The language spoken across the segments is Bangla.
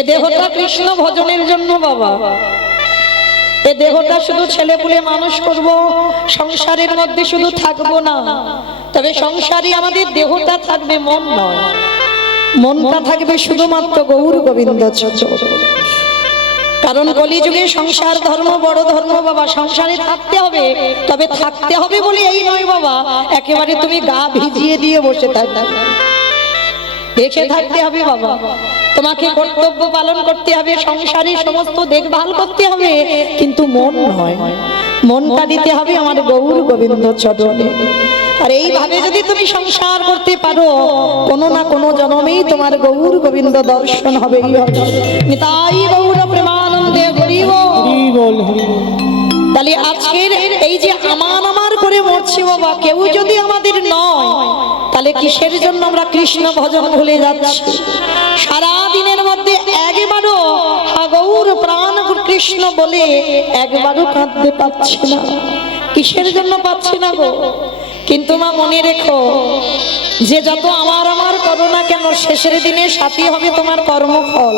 এ দেহটা কৃষ্ণ ভজনের জন্য বাবা। এ দেহটা শুধু ছেলে পুলে মানুষ করব, সংসারের মধ্যে শুধু থাকবো না। তবে সংসারে আমাদের দেহটা থাকবে, মন নয়। মনটা থাকবে শুধুমাত্র গৌর গোবিন্দ চরণ। কারণ কলিযুগে সংসার ধর্ম বড় ধর্ম বাবা। সংসারে থাকতে হবে, তবে থাকতে হবে বলে এই নয় বাবা একেবারে তুমি গা ভিজিয়ে দিয়ে বসে থাকবে। দেখে থাকতে হবে বাবা, তোমাকে কর্তব্য পালন করতে হবে, সংসারে সমস্ত দেখভাল করতে হবে, কিন্তু মন নয়। মনটা দিতে হবে আমার গৌর গোবিন্দ চরণে। আর এইভাবে যদি তুমি সংসার করতে পারো, কোনো না কোনো জন্মেই তোমার গৌর গোবিন্দ দর্শন হবেই হবে। নিতাই গৌর প্রেমানন্দে হরি বল। তাহলে আজকের এই যে আমার করে মরছি বাবা, কেউ যদি আমাদের নয়, তাহলে কিসের জন্য আমরা কৃষ্ণ ভজন ভুলে যাচ্ছি? সারা দিনের মধ্যে একবারও গৌর প্রাণ কৃষ্ণ বলে একবারও কাঁদতে পাচ্ছি না। কিসের জন্য পাচ্ছি না গো? কিন্তু মা মনে রেখো, যে যত আমার করো না কেন, শেষের দিনে সাথী হবে তোমার কর্মফল।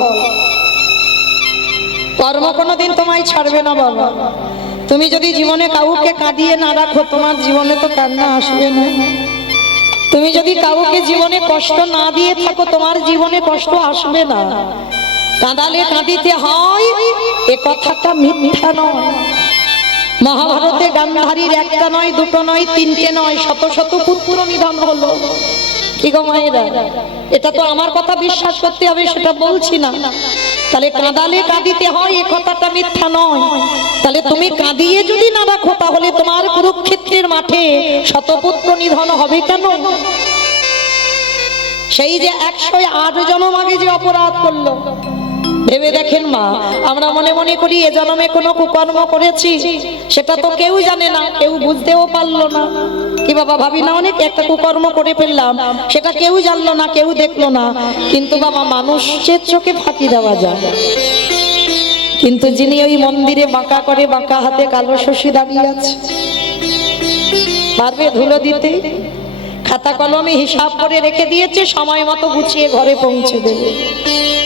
কর্ম কোনোদিন তোমায় ছাড়বে না বাবা। তুমি যদি জীবনে কাউকে কাঁদিয়ে না রাখো, তোমার জীবনে তো কান্না আসবে না। তুমি যদি কাউকে জীবনে কষ্ট না দিয়ে থাকো, তোমার জীবনে কষ্ট আসবে না। কাঁদালে কাঁদিতে হয়, এ কথাটা মিথ্যা নয়। মহাভারতে গান্ধারীর একটা নয়, দুটো নয়, তিনটে নয়, শত শত পুত্র নিধন হলো। কি গো মায়েরা, এটা তো আমার কথা বিশ্বাস করতে হবে, সেটা বলছি না। তাহলে কাঁদালে কাঁদিতে হয়, এ কথাটা মিথ্যা নয়। তাহলে তুমি কাঁদিয়ে যদি না রাখো, তাহলে তোমার কুরুক্ষেত্রের মাঠে শতপুত্র নিধন হবে কেন? সেই যে 108 জন্ম আগে যে অপরাধ করলো, ভেবে দেখেন মা। আমরা মনে মনে করি এ জন্মে কোনো কুকর্ম করেছি, সেটা তো কেউ জানে না, কেউ বুঝতেও পারলো না। কি বাবা ভাবি না, অনেক একটা কুকর্ম করে ফেললাম, সেটা কেউ জানলো না, কেউ দেখলো না। কিন্তু বাবা মানুষের চোখে ফাঁকি দেওয়া যায়, কিন্তু যিনি ওই মন্দিরে বাঁকা করে বাঁকা হাতে কালো শশী দাঁড়িয়ে আছে, পারবে ধুলো দিতে? খাতা কলমে হিসাব করে রেখে দিয়েছে, সময় মতো গুছিয়ে ঘরে পৌঁছে দেবে।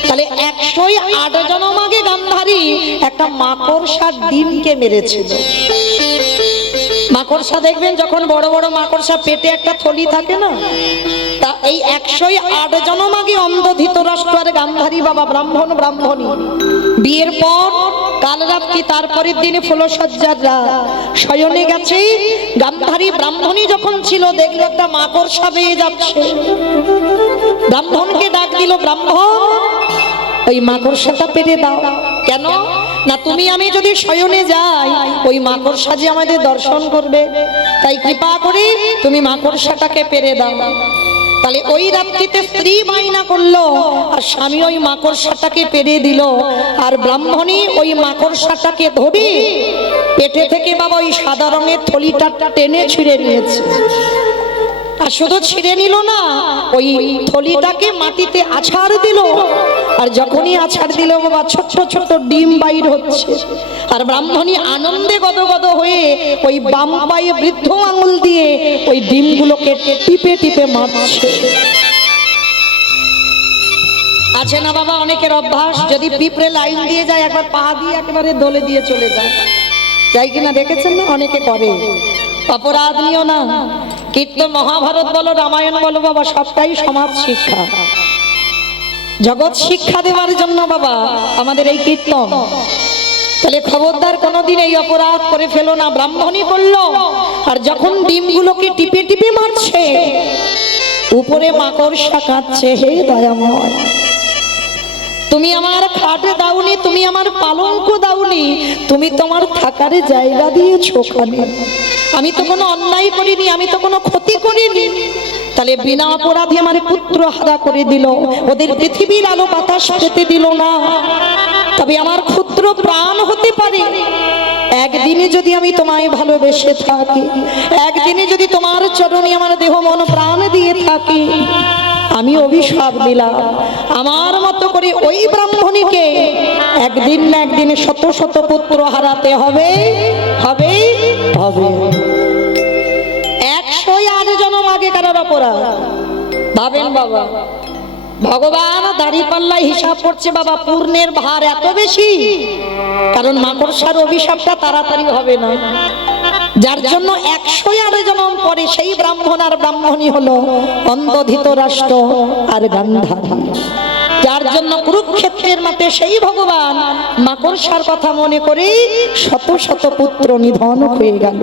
তাহলে 108 জন্ম আগে গান্ধারী একটা মাকড়সার ডিমকে মেরেছিল। মাকড়সা দেখবেন যখন বড় বড় মাকড়সা পেটে একটা থলি থাকে না, তা এই 108 জন্ম আগে অন্ধ ধৃতরাষ্ট্র আর গান্ধারী বাবা ব্রাহ্মণ ব্রাহ্মণী বিয়ের পর কাল রাত্রি, তারপরের দিনে ফুলসজ্জার রাত, শয়নে গেছে। গান্ধারী ব্রাহ্মণী যখন ছিল, দেখলো একটা মাকড়সা বেয়ে যাচ্ছে। ব্রাহ্মণকে ডাক দিল, ব্রাহ্মণ ওই মাকড়সাটা পেরে দাও। কেন না, তুমি আমি যদি শয়নে যাই, ওই মাকড়সা যে আমাদের দর্শন করবে, তাই কৃপা করে তুমি মাকড়সাটাকে পেরে দাও। তাহলে ওই রাত্রিতে স্ত্রী বায়না করলো, আর স্বামী ওই মাকড়সাটাকে পেরে দিল। আর ব্রাহ্মণী ওই মাকড়সাটাকে ধরে পেটে থেকে বাবা ওই সাদা রঙের থলিটা টেনে ছিঁড়ে নিয়েছে। আর শুধু ছিঁড়ে নিল না, ওই থলিটাকে মাটিতে আছাড় দিল। আর যখনই আছাড় দিল বাবা, ছোট ছোট ডিম বাইর হচ্ছে। আর ব্রাহ্মণী আনন্দে গদগদ হয়ে ওই বাম পায়ে বৃদ্ধ আঙুল দিয়ে ওই ডিমগুলোকে টিপে টিপে মারছে। আছে না বাবা অনেকের অভ্যাস, যদি পিঁপড়ে লাইন দিয়ে যায়, একবার পা দিয়ে একেবারে দলে দিয়ে চলে যায়, যাই কিনা দেখেছেন না? অনেকে করে। অপরাধ নিও না। কীর্তন মহাভারত বলো, রামায়ণ বলো বাবা, সবটাই সমাজ শিক্ষা, জগৎ শিক্ষা দেওয়ার জন্য বাবা আমাদের এই কীর্তন। তাহলে খবরদার কোনোদিন এই অপরাধ করে ফেলো না। ব্রাহ্মণী করলো, আর যখন ডিমগুলোকে টিপে টিপে মারছে, উপরে মাকড়সা কাঁদছে, হে দয়াময়, তুমি আমার খাট দাওনি, তুমি আমার পালঙ্ক দাওনি, তুমি তোমার থাকার জায়গা দিয়েছো ওখানে। আমি তো কোনো অন্যায় করিনি, আমি তো কোনো ক্ষতি করিনি। তাহলে বিনা অপরাধে আমার পুত্র হারা করে দিল, ওদের পৃথিবীর আলো বাতাস পেতে দিল না। তবে আমার ক্ষুদ্র প্রাণ হতে পারে, একদিনে যদি আমি তোমায় ভালোবেসে থাকি, একদিনে যদি তোমার চরণে আমার দেহ মন প্রাণ দিয়ে থাকি, আমি অভিশাপ দিলাম, আমার মতো করে ওই ব্রাহ্মণীকে একদিন না একদিন শত শত পুত্র হারাতে হবে, হবে, হবে। 108 জন্ম আগেকার অপরাধ ভাবেন বাবা। ভগবান দাঁড়িপাল্লায় হিসাব করছে বাবা, পূর্ণের ভার এত বেশি, কারণ মাকড়সার অভিশাপটা তাড়াতাড়ি হবে না, যার জন্য 108 জন্ম পরে সেই ব্রাহ্মণ আর ব্রাহ্মণী হলো অন্ধ, ধৃতরাষ্ট্র আর গান্ধারী। যার জন্য কুরুক্ষেত্রের মাঠে সেই ভগবান মাকড়সার কথা মনে করে শত শত পুত্র নিধন হয়ে গেল।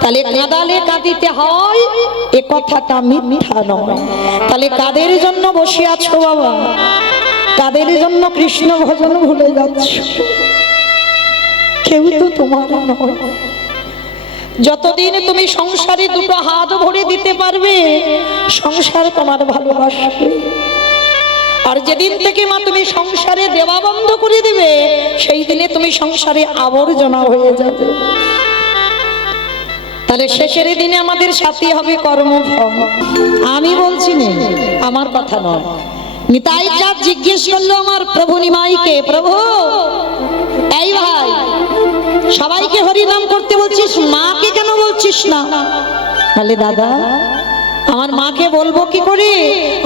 তাহলে কাঁদালে কাঁদিতে হয়, এ কথাটা মিথ্যা নয়। তাহলে কাদের জন্য বসে আছো বাবা? কাদের জন্য কৃষ্ণ ভজন ভুলে যাচ্ছ? কেউ তো তোমার নয়। যতদিন তুমি সংসারে দুটো হাত ভরে দিতে পারবে, সংসার তোমার ভালোবাসবে। আর যেদিন থেকে মা তুমি সংসারে দেওয়া বন্ধ করে দিবে, সেই দিনে তুমি সংসারে আবর্জনা হয়ে যাবে। তাহলে শেষের দিনে আমাদের সাথী হবে কর্মফল। আমি বলছি না, আমার কথা নয়। নিতাই চাঁদ জিজ্ঞেস করলো আমার প্রভু নিমাইকে, প্রভু এই ভাই সবাইকে হরিনাম করতে বলছিস, মাকে কেন বলছিস না? বলে দাদা আমার মাকে বলবো কি করে?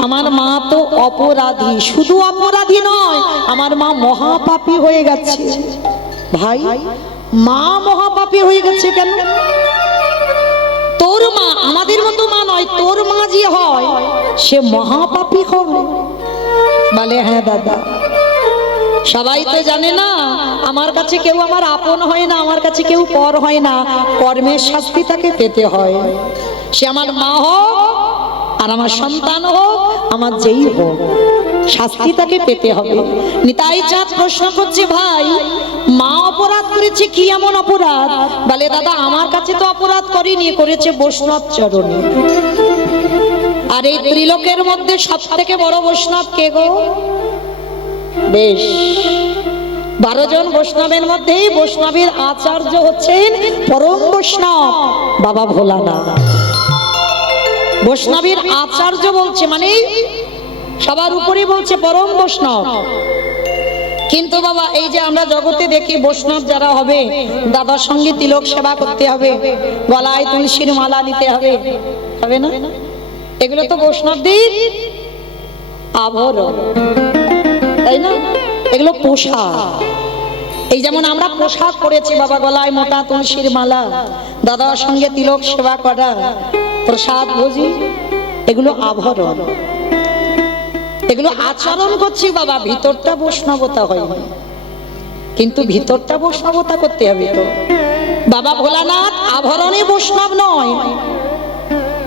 আমার মা তো অপরাধী, শুধু অপরাধী নয়, আমার মা মহাপাপী হয়ে গেছে। ভাই মা মহাপাপী হয়ে গেছে কেন? তোর মা আমাদের মতো মা নয়, তোর মা যে হয় সে মহাপাপী হবে। বলে হ্যাঁ দাদা, সবাই তো জানে না আমার কাছে কেউ আমার আপন হয় না, আমার কাছে কেউ পর হয় না, কর্মের শাস্তি তাকে পেতে হয়। সে আমার মা হোক আর আমার সন্তান হোক, আমার যেই হোক, শাস্তি তাকে পেতে হবে। নিতাই চাঁদ প্রশ্ন করছে, ভাই মা অপরাধ করেছে, কি এমন অপরাধ? বলে দাদা আমার কাছে তো অপরাধ করেনি, করেছে বৈষ্ণব চরণে। আর এই ত্রিলোকের মধ্যে সব থেকে বড় বৈষ্ণব কে গো? বেশ 12 জন বৈষ্ণবের মধ্যে বৈষ্ণবের আচার্য হচ্ছেন পরম বৈষ্ণব বাবা ভোলানাথ। বৈষ্ণবের আচার্য বলছে মানে সবার উপরে বলছে পরম বৈষ্ণব। কিন্তু বাবা এই যে আমরা জগতে দেখি বৈষ্ণব যারা হবে, দাদার সঙ্গে তিলক সেবা করতে হবে, গলায় তুলসীর মালা নিতে হবে, হবে না? এগুলো তো বৈষ্ণবদের আভরণ, তাই না? এগুলো পোশাক। এই যেমন আমরা পোশাক পরেছি বাবা, গলায় মোটা তুলসীর মালা, দাদার সঙ্গে তিলক সেবা করা, প্রসাদ ভোজি, এগুলো আভরণ, এগুলো আচরণ করছি বাবা, ভিতরটা বৈষ্ণবতা হয়। কিন্তু ভিতরটা বৈষ্ণবতা করতে হবে তো। বাবা ভোলানাথ আভরণে বৈষ্ণব নয়,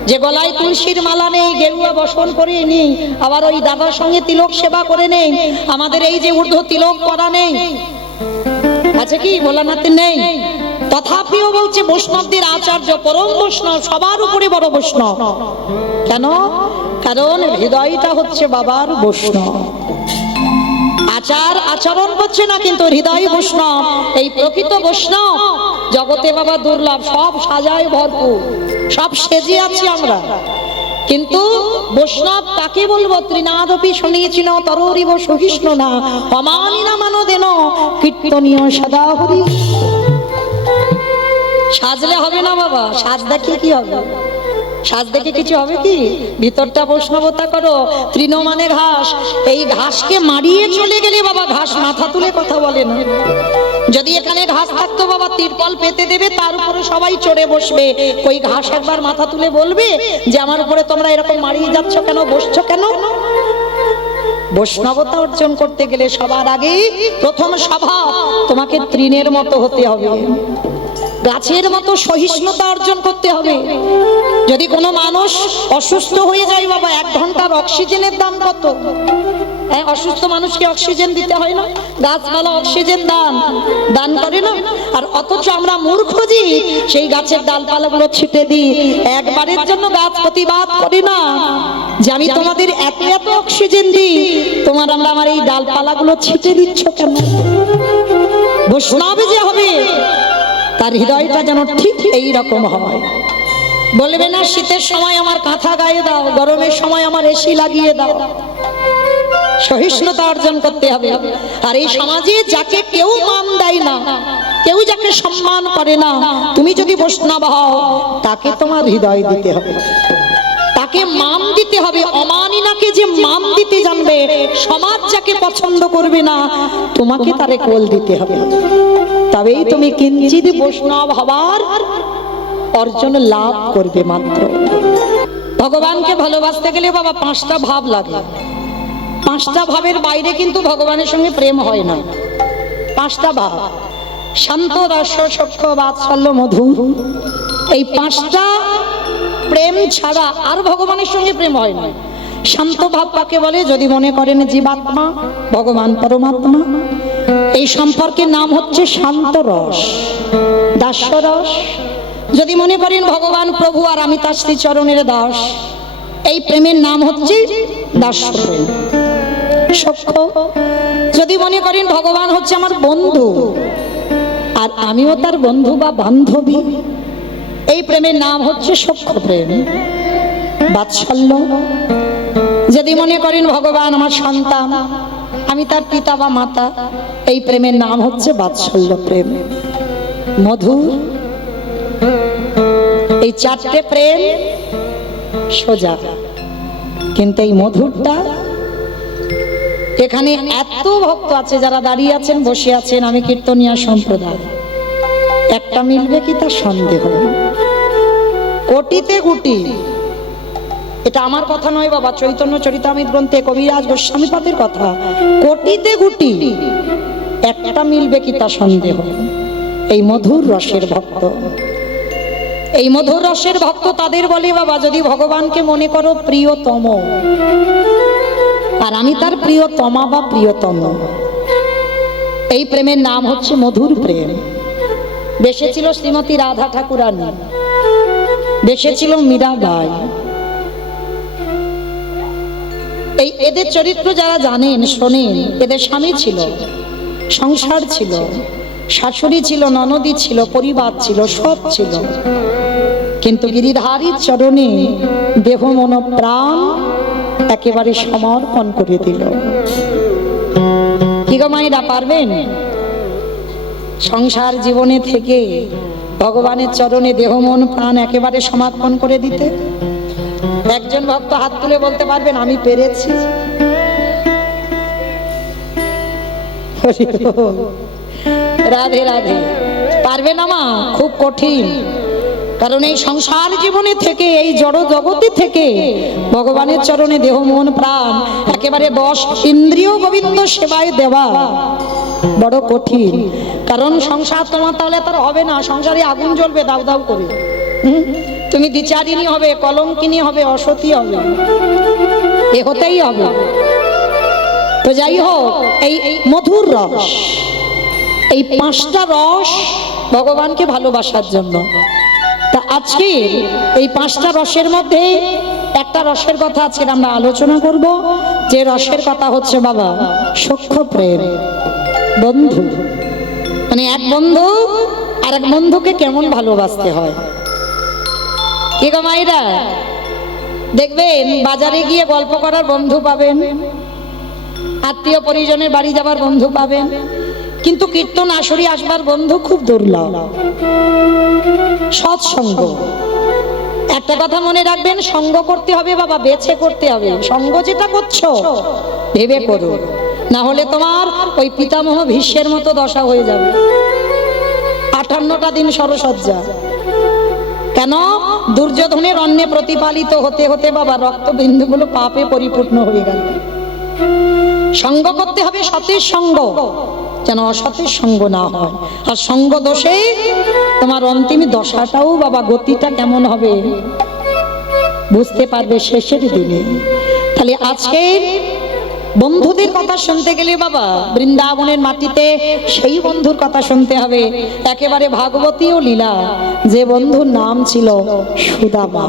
যে গলায় তুলসীর মালা নেই, গেরুয়া বসন করে নেই, আবার ওই দাদার সঙ্গে তিলক সেবা করে নেই, আমাদের এই যে ঊর্ধ্ব তিলক করা নেই, আছে কি ভোলানাথের? নেই। তথাপিও বলছে বৈষ্ণবদের আচার্য পরম বৈষ্ণব, সবার উপরে বড় বৈষ্ণব। কেন? কারণ হৃদয়টা হচ্ছে বাবার বৈষ্ণব। আচার আচরণ করছে না, কিন্তু হৃদয় বৈষ্ণব। এই প্রকৃত বৈষ্ণব জগতে বাবা দুর্লভ, সব সাজায় ভরপুর, সব সেজে আছি আমরা। কিন্তু বৈষ্ণব কাকে বলবো? ত্রিনাদপি শুনিয়েছিল তররিব সহিষ্ণ না অমানি না মানো দেন কীর্তনীয় সদা হরি। সাজলে হবে না বাবা, সাজ দেখে কি হবে? সাজ দেখে কিছু হবে কি? ভিতরটা বৈষ্ণবতা করো। তৃণ মানে ঘাস, এই ঘাসকে মারিয়ে চলে গেলে বাবা ঘাস মাথা তুলে কথা বলে না। যদি এখানে ঘাস থাকতো বাবা, তিরপল পেতে দেবে, তার উপরে সবাই চড়ে বসবে, ওই ঘাস একবার মাথা তুলে বলবে যে আমার উপরে তোমরা এরকম মারিয়ে যাচ্ছ কেন, বসছো কেন? বৈষ্ণবতা অর্জন করতে গেলে সবার আগে প্রথম স্বভাব তোমাকে তৃণের মতো হতে হবে, গাছের মতো সহিষ্ণুতা অর্জন করতে হবে। যদি কোনো মানুষ অসুস্থ হয়ে যায় বাবা, 1 ঘন্টার অক্সিজেনের দাম কত? অসুস্থ মানুষকে অক্সিজেন দিতে হয় না? গাছপালা অক্সিজেন দান করে না? আর অথচ আমরা মূর্খ যে সেই গাছের ডালপালাগুলো ছিটে দিই, একবারের জন্য গাছ প্রতিবাদ করি না যে আমি তোমাদের এত এত অক্সিজেন দিই, আমরা আমার এই ডালপালাগুলো ছিটে দিচ্ছ কেন? বৈষ্ণব যে হবে তার হৃদয়টা যেন ঠিক এই রকম হয়। বলবে না শীতের সময় আমার কাঁথা গায়ে দাও, গরমের সময় আমার এসি লাগিয়ে দাও। সহিষ্ণুতা অর্জন করতে হবে। আর এই সমাজে যাকে কেউ মান দেয় না, কেউ যাকে সম্মান করে না, তুমি যদি বৈষ্ণব হও তাকে তোমার হৃদয় দিতে হবে, তাকে মান দিতে হবে। অমানিনাকে যে মান দিতে জানবে, সমাজ যাকে পছন্দ করবে না, তোমাকে তারে কোল দিতে হবে। তবেই তুমি কিঞ্চিত বৈষ্ণব হবার অর্জন লাভ করবে। মাত্র ভগবানকে ভালোবাসতে গেলে বাবা 5টা ভাব লাগে। 5টা ভাবের বাইরে কিন্তু ভগবানের সঙ্গে প্রেম হয় না। 5টা ভাব, শান্ত, রস, সখ্য, বাৎসল্য, মধুর, এই 5টা প্রেম ছাড়া আর ভগবানের সঙ্গে প্রেম হয় না। শান্ত ভাব কাকে বলে? যদি মনে করেন জীবাত্মা ভগবান পরমাত্মা, এই সম্পর্কের নাম হচ্ছে শান্ত রস, দাস্য রস। যদি মনে করেন ভগবান প্রভু আর আমি তার শ্রী চরণের দাস, এই প্রেমের নাম হচ্ছে দাস্য প্রেম। সখ্য, যদি মনে করেন ভগবান হচ্ছে আমার বন্ধু আর আমিও তার বন্ধু বা বান্ধবী, এই প্রেমের নাম হচ্ছে সখ্য প্রেম। বাৎসল্য, যদি মনে করেন ভগবান আমার সন্তান, আমি তার পিতা বা মাতা, এই প্রেমের নাম হচ্ছে বাৎসল্য প্রেম। মধুর, এই 4টে প্রেম সোজা, কিন্তু এই মধুরটা, এখানে এত ভক্ত আছে যারা দাঁড়িয়ে আছেন, বসে আছেন, আমি কীর্তনিয়া সম্প্রদায়, একটা মিলবে কি তার সন্দেহ। কোটিতে কোটি, এটা আমার কথা নয় বাবা, চৈতন্য চরিতামৃত গ্রন্থে কবিরাজ গোস্বামীপাদের কথা। কোটিতে কোটি একটা মিলবে কি তা সন্দেহ। এই মধুর রসের ভক্ত, এই মধুর রসের ভক্ত তাদের বলে বাবা, যদি ভগবানকে মনে করো প্রিয়তম, আর আমি তার প্রিয়তমা বা প্রিয়তম, এই প্রেমের নাম হচ্ছে মধুর প্রেম। বেসেছিল শ্রীমতী রাধা ঠাকুরানী, বেসেছিল মীরাবাই। এই এদের চরিত্র যারা জানেন, শোনেন, এদের স্বামী ছিল, সংসার ছিল, শাশুড়ি ছিল, ননদী ছিল, পরিবার ছিল, সব ছিল, কিন্তু গিরিধারীর চরণে দেহ মন প্রাণ একেবারে সমর্পণ করে দিল। কি গো মায়েরা, পারবেন সংসার জীবনে থেকে ভগবানের চরণে দেহ মন প্রাণ একেবারে সমর্পণ করে দিতে? একজন ভক্ত হাত তুলে বলতে পারবেন আমি পেরেছি? রাধে রাধে। পারবে না মা, খুব কঠিন। কারণ এই সংসার জীবনে থেকে, এই জড় জগতে থেকে ভগবানের চরণে দেহ মন প্রাণ একেবারে 10 ইন্দ্রিয় গোবিন্দ সেবায় দেওয়া বড় কঠিন। কারণ সংসার তোমার তাহলে তার হবে না, সংসারে আগুন জ্বলবে দাউ দাউ করে। তুমি দ্বিচারিণী হবে, কলঙ্কিনী হবে, অসতী হবে, এ হতেই হবে। তো যাই হোক, এই মধুর রস, এই 5টা রস ভগবানকে ভালোবাসার জন্য। তা আজকে এই 5টা রসের মধ্যে একটা রসের কথা আজকে আমরা আলোচনা করব, যে রসের কথা হচ্ছে বাবা সখ্য প্রেম। বন্ধু মানে এক বন্ধু আর এক বন্ধুকে কেমন ভালোবাসতে হয়। কি গো মাইরা, দেখবেন বাজারে গিয়ে গল্প করার বন্ধু পাবেন, আত্মীয় পরিজনের বাড়ি যাবার বন্ধু পাবেন, কিন্তু কীর্তন আসরে আসবার বন্ধু খুব দুর্লভ। সৎসঙ্গ, একটা কথা মনে রাখবেন, সঙ্গ করতে হবে বাবা, বেছে করতে হবে। সঙ্গ যেটা করছো ভেবে করো, না হলে তোমার ওই পিতামহ ভীষ্মের মতো দশা হয়ে যাবে। 58টা দিন সরসজ্জা। কেন? দুর্যোধনের অন্নে প্রতিপালিত হতে হতে বাবা রক্তবিন্দুগুলো পাপে পরিপূর্ণ হয়ে গেল। সঙ্গ করতে হবে সতের সঙ্গ, যেন অসতের সঙ্গ না হয়। আর সঙ্গ দোষে তোমার অন্তিম দশাটাও বাবা, গতিটা কেমন হবে বুঝতে পারবে শেষের দিনে। তাহলে আজকের বন্ধুদের কথা শুনতে গেলে বাবা, বৃন্দাবনের মাটিতে সেই বন্ধুর কথা শুনতে হবে, একেবারে ভাগবতীয় লীলা, যে বন্ধুর নাম ছিল সুদামা।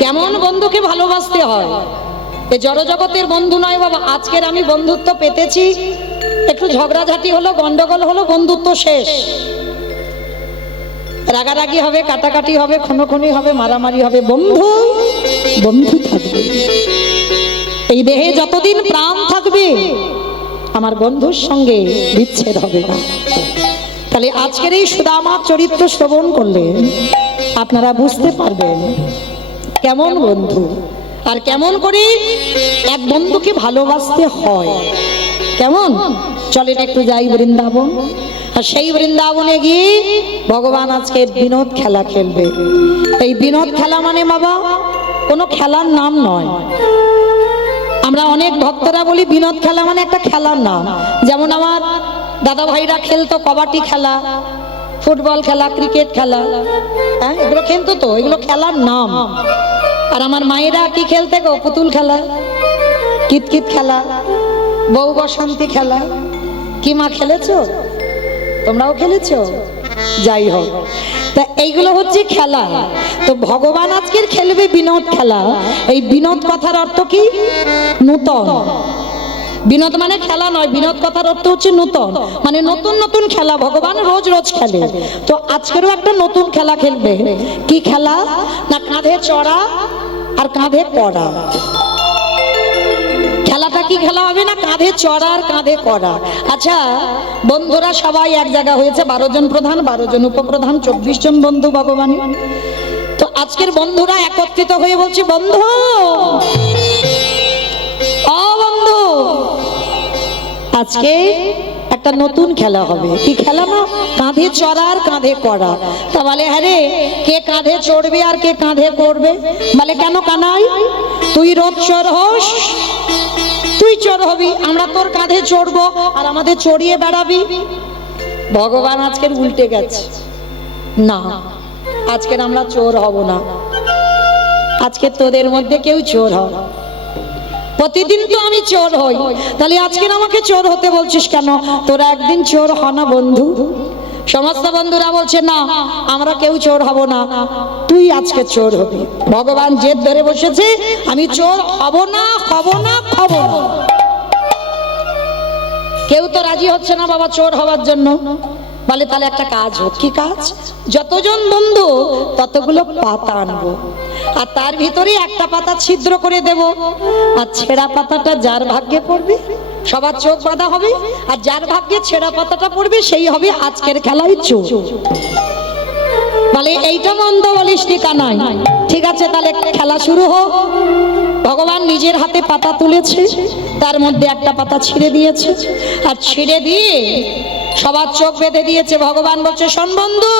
কেমন বন্ধুকে ভালোবাসতে হয়, এ জড়জগতের বন্ধু নয় বাবা। আজকের আমি বন্ধুত্ব পেতেছি, একটু ঝগড়াঝাটি হলো, গন্ডগোল হলো, বন্ধুত্ব শেষ। রাগারাগি হবে, কাটাকাটি হবে, খুনোখুনি হবে, মারামারি হবে, বন্ধু বন্ধু থাকবে। এই দেহে যতদিন প্রাণ থাকবে আমার বন্ধুর সঙ্গে বিচ্ছেদ হবে না। তাহলে আজকের এই সুদামার চরিত্র শ্রবণ করলে আপনারা বুঝতে পারবেন কেমন বন্ধু আর কেমন করে এক বন্ধুকে ভালোবাসতে হয়। কেমন, চলেন একটু যাই বৃন্দাবন। আর সেই বৃন্দাবনে গিয়ে ভগবান আজকে বিনোদ খেলা খেলবে। এই বিনোদ খেলা মানে বাবা কোনো খেলার নাম নয়। আমরা অনেক ভক্তরা বলি বিনোদ খেলা মানে একটা খেলার নাম। যেমন আমার দাদা ভাইরা খেলতো কবাডি খেলা, ফুটবল খেলা, ক্রিকেট খেলা, হ্যাঁ এগুলো খেলতো, তো এগুলো খেলার নাম। আর আমার মায়েরা কি খেলতে গো? পুতুল খেলা, কিতকিত খেলা, বউ বসন্তী খেলা। কি মা খেলেছো? তোমরাও খেলেছো? যাই হোক, তা এইগুলো হচ্ছে খেলা। তো ভগবান আজকের খেলবে বিনোদ খেলা। এই বিনোদ কথার অর্থ কি? নূতন। বিনোদ মানে খেলা নয়, বিনোদ কথার অর্থ হচ্ছে নূতন, মানে নতুন নতুন খেলা ভগবান রোজ রোজ খেলে। তো আজকেরও একটা নতুন খেলা খেলবে। কি খেলা? না কাঁধে চড়া আর কাঁধে পড়া। খেলাটা কি খেলা হবে? না কাঁধে চড়া আর কাঁধে করা। আচ্ছা বন্ধুরা সবাই এক জায়গা হয়েছে, 12 জন প্রধান, 12 জন উপপ্রধান, 24 জন বন্ধু ভগবান। তো আজকের বন্ধুরা একত্রিত হয়ে বলছে, বন্ধু ও বন্ধু, আজকে একটা নতুন খেলা হবে। কি খেলা? না কাঁধে চড়া আর কাঁধে করা। তা বলে হ্যাঁ রে, কে কাঁধে চড়বে আর কে কাঁধে করবে? বলে কেন কানাই, তুই রোজ চোর হোস, তুই চোর হবি, আমরা তোর কাঁধে চড়বো আর আমাদের চড়িয়ে বেড়াবি। ভগবান আজকের উল্টে গেছে, না আজকের আমরা চোর হব না, আজকে তোদের মধ্যে কেউ চোর হয়। প্রতিদিন তো আমি চোর হই, তাহলে আজকে আমাকে চোর হতে বলছিস কেন? তোরা একদিন চোর হ না বন্ধু। সমস্ত বন্ধুরা বলছে না আমরা কেউ চোর হব না, তুই আজকে চোর হবি। ভগবান জেদ ধরে বসেছে, আমি চোর হব না, হব না, হব না। কেউ তো রাজি হচ্ছে না বাবা চোর হওয়ার জন্য। বলে তাহলে একটা কাজ হোক। কি কাজ? যতজন বন্ধু ততগুলো পাতা আনবো, আর তার ভিতরে একটা পাতা ছিদ্র করে দেব, আর ছেঁড়া পাতাটা যার ভাগ্যে পড়বে সবার চোখ বাঁধা হবে, আর যার ভাগ্যে ছেঁড়া পাতাটা পড়বে সেই হবে আজকের খেলায় চোর। বলে এইটা মন্দ বলিস নি কানাই, ঠিক আছে তাহলে খেলা শুরু হোক। ভগবান নিজের হাতে পাতা তুলেছে, তার মধ্যে একটা পাতা ছিঁড়ে দিয়েছে, আর ছিঁড়ে দিয়ে সবার চোখ বেঁধে দিয়েছে। ভগবান বলছে, শোন বন্ধু,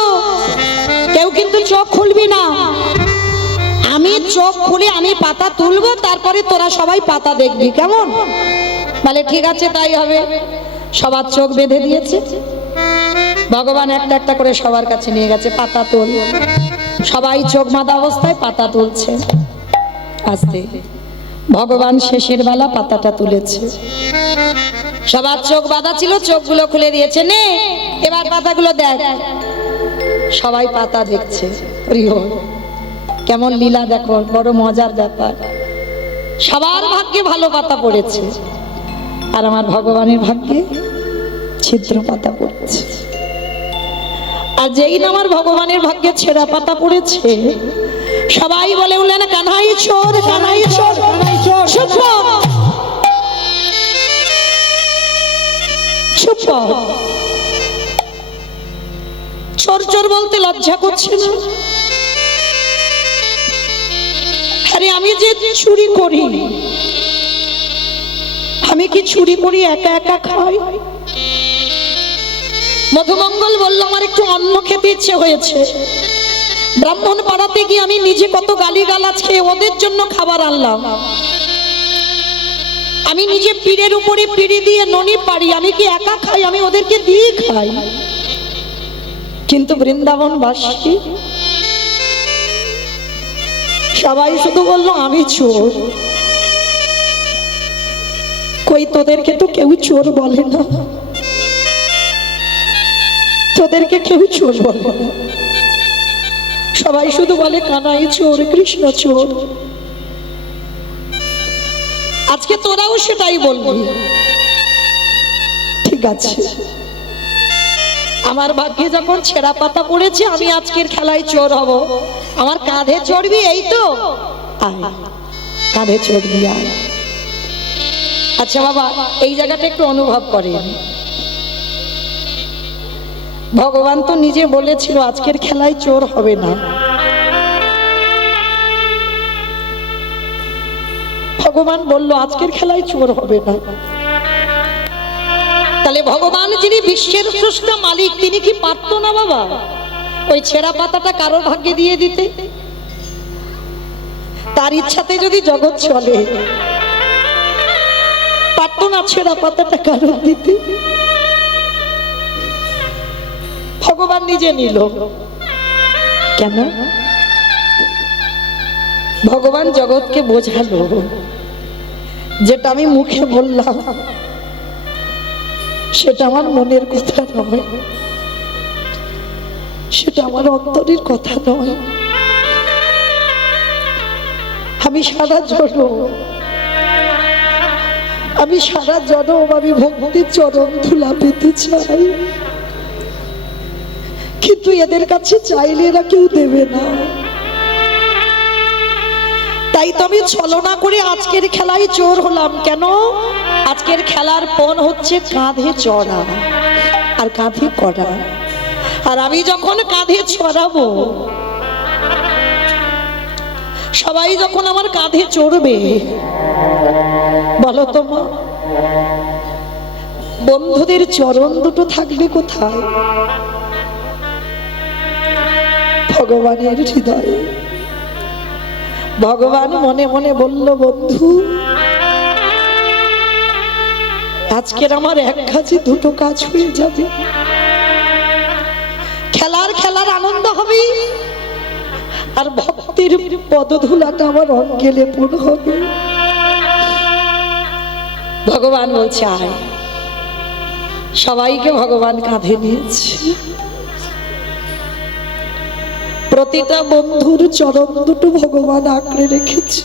কেউ কিন্তু চোখ খুলবি না, আমি চোখ খুলে আমি পাতা তুলবো, তারপরে তোরা সবাই পাতা দেখবি, কেমন? বলে ঠিক আছে তাই হবে। সবার চোখ বেঁধে দিয়েছে। ভগবান একটা একটা করে সবার কাছে নিয়ে গেছে, পাতা তোল। সবাই চোখ বাঁধা অবস্থায় পাতা তুলছে। আস্তে ভগবান শেষের বেলা পাতাটা তুলেছে। সবার চোখ বাঁধা ছিল, চোখগুলো খুলে দিয়েছে, নে এবার পাতাগুলো দেখ। সবাই পাতা দেখছে। প্রিয় কেমন লীলা দেখো, বড় মজার ব্যাপার। সবার ভাগ্যে ভালো পাতা পড়েছে, আর আমার ভগবানের ভাগ্যে ছিদ্র পাতা পড়েছে। আর যেই না আমার ভগবানের ভাগ্যে ছেঁড়া পাতা পড়েছে, সবাই বলে উঠলেন, কানাই চোর, কানাই চোর, কানাই চোর। চুপ চুপ, চোর চোর বলতে লজ্জা করছে না? আরে আমি যে চুরি করি, আমি কি চুরি করি একা একা খাই? মধুমঙ্গল বলল, আমার একটু অন্ন খেতে ইচ্ছে হয়েছে। ব্রাহ্মণ পাড়াতে গিয়ে আমি নিজে কত গালিগালাজ খেয়ে ওদের জন্য খাবার আনলাম। আমি নিজে পীরের উপরে পিড়ি দিয়ে ননি পারি, আমি কি একা খাই? আমি ওদেরকে দিয়ে খাই। কিন্তু বৃন্দাবনবাসী সবাই শুধু বলল আমি চোর। কই তোদেরকে তো কেউ চোর বলে না, তোদেরকে কেউ চোর বলে না। সবাই শুধু বলে কানাই চোর, কৃষ্ণ চোর। আজকে তোরাও সেটাই বলবি, ঠিক আছে? আমার ভাগ্যে যখন ছেঁড়া পাতা পড়েছে, আমি আজকের খেলায় চোর হব। আমার কাঁধে চড়বি, এই তো আয়, কাঁধে চড়বি আয়। আচ্ছা বাবা, এই জায়গাটা একটু অনুভব করেন। ভগবান তো নিজে বলেছিল আজকের খেলায় চোর হবে না, ভগবান বলল আজকের খেলায় চোর হবে না। তাহলে ভগবান যিনি বিশ্বের স্রষ্টা মালিক, তিনি কি পারতো না বাবা ওই ছেঁড়া পাতাটা কারো ভাগ্যে দিয়ে দিতে? তার ইচ্ছাতে যদি জগৎ চলে, পারতো না ছেঁড়া পাতাটা কারো দিতে? ভগবান নিজে নিল কেন? ভগবান জগৎকে বোঝালো যেটা আমি মুখে বললাম সেটা আমার মনের কথা নয়, সেটা আমার অন্তরের কথা নয়। আমি সারা জনম আমি ভক্তির চরণ ধুলা পেতে চাই, কিন্তু এদের কাছে চাইলে এরা কেউ দেবে না। তাই তো আমি ছলনা করে আজকের খেলায় চোর হলাম। কেন? আজকের খেলার পণ হচ্ছে কাঁধে চড়া আর কাঁধে করা। আর আমি যখন কাঁধে চড়াবো, সবাই যখন আমার কাঁধে চড়বে, বলো তো মা, বন্ধুদের চরণ দুটো থাকবে কোথায়? ভগবানের হৃদয়ে। ভগবান মনে মনে বলল, বন্ধু আজকের আমার এক কাজে দুটো কাজ হয়ে যাবে। খেলার আনন্দ হবে, আর ভক্তির পদধূলাটা আমার অঙ্গে লেপন হবে। ভগবান বলছে আয়। সবাইকে ভগবান কাঁধে নিয়েছে। প্রতিটা বন্ধুর চরণ দুটো ভগবান আঁকড়ে রেখেছে।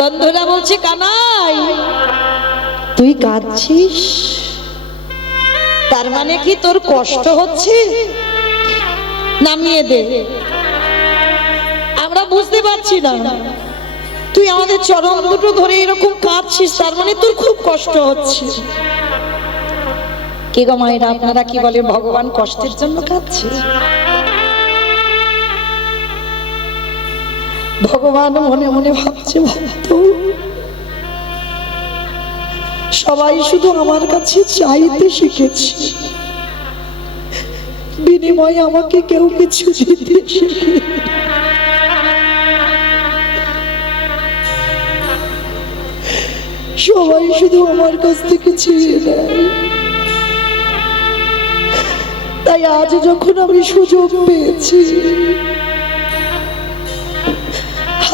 বন্ধুরা বলছে, কানাই তুই কাঁদছিস, তার মানে কি তোর কষ্ট হচ্ছে? নামিয়ে দে, আমরা বুঝতে পারছি না। তুই আমাদের চরণ দুটো ধরে এরকম কাঁদছিস, তার মানে তোর খুব কষ্ট হচ্ছে। কি গো মায়েরা, আপনারা কি বলেন? ভগবান কষ্টের জন্য কাঁদছে? ভগবান মনে মনে ভাবছে, ভক্ত সবাই শুধু আমার কাছে চাইতে শিখেছে, বিনিময়ে আমাকে কেউ কিছু দিতে শিখে। সবাই শুধু আমার কাছ থেকে চেয়ে নেয়। তাই আজ যখন আমি সুযোগ পেয়েছি,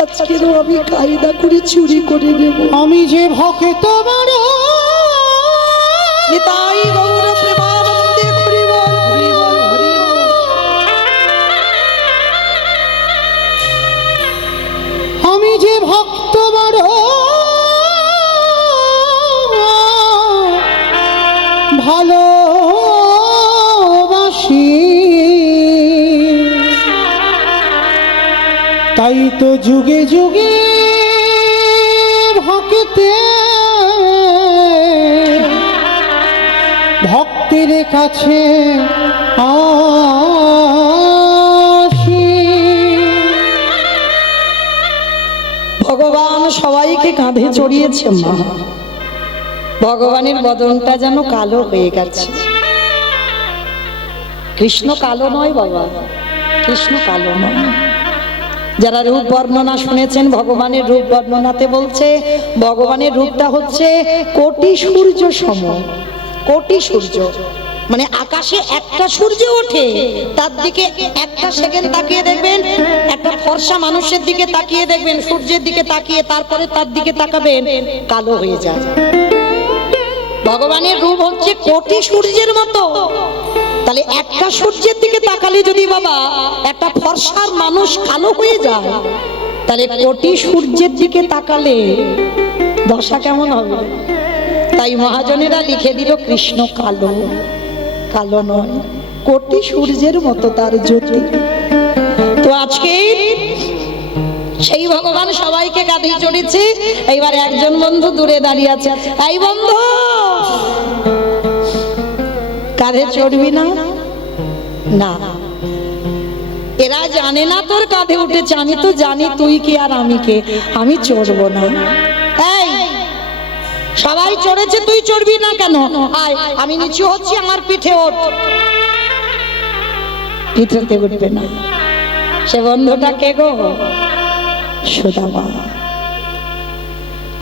আজকেরও আমি কায়দা করে চুরি করে নেব। আমি যে ভক্ত বড় নিতাই গৌর প্রেমানন্দে হরি বল, হরি বল, হরি বল। আমি যে ভক্ত বড় ভালোবাসি, তাই তো যুগে যুগে ভক্তের কাছে আসি। ভগবান সবাইকে কাঁধে চড়িয়েছে মা। ভগবানের বদনটা যেন কালো হয়ে গেছে। কৃষ্ণ কালো নয় বাবা, কৃষ্ণ কালো নয়। যারা রূপ বর্ণনা শুনেছেন, ভগবানের রূপ বর্ণনাতে বলছে ভগবানের রূপটা হচ্ছে কোটি সূর্য সম। কোটি সূর্য মানে আকাশে একটা সূর্য ওঠে, তার দিকে একটা সেকেন্ড তাকিয়ে দেখবেন, একটা ফর্সা মানুষের দিকে তাকিয়ে দেখবেন, সূর্যের দিকে তাকিয়ে তারপরে তার দিকে তাকাবেন, কালো হয়ে যায়। ভগবানের রূপ হচ্ছে কোটি সূর্যের মতো। তাহলে একটা সূর্যের দিকে তাকালে যদি বাবা একটা ফর্সার মানুষ কালো হয়ে যায়, তাহলে কোটি সূর্যের দিকে তাকালে দশা কেমন হবে? তাই মহাজনেরা লিখে দিল কৃষ্ণ কালো, কালো নয়, কোটি সূর্যের মতো তার জ্যোতি। তো আজকে সেই ভগবান সবাইকে কাঁধে চড়েছে। এইবার একজন বন্ধু দূরে দাঁড়িয়ে আছে, এই বন্ধু কাঁধে চড়বি না? না, এরা জানে না তোর কাঁধে উঠেছে, আমি তো জানি তুই কি আর আমি কে, আমি চড়বো না। এই সবাই চড়েছে, তুই চড়বি না কেন? আয়, আমি নিচু হচ্ছি, আমার পিঠে ওঠ। পিঠেতে উঠবে না। সে বন্ধুটা কে গো? সুদামা।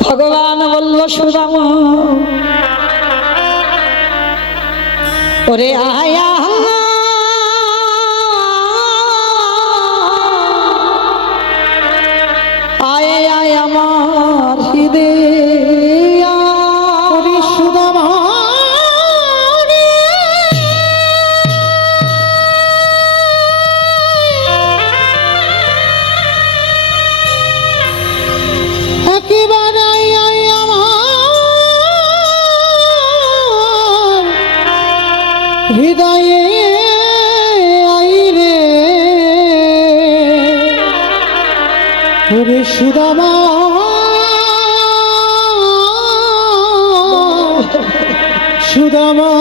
ভগবান বলল, সুদামা ওরে আয়া আয় আয় আমার হৃদয়, ওরে সুদামা রে, একেবারে আয় আয় আমার হৃদয়ে আই রে, ওরে সুদামা সুদামা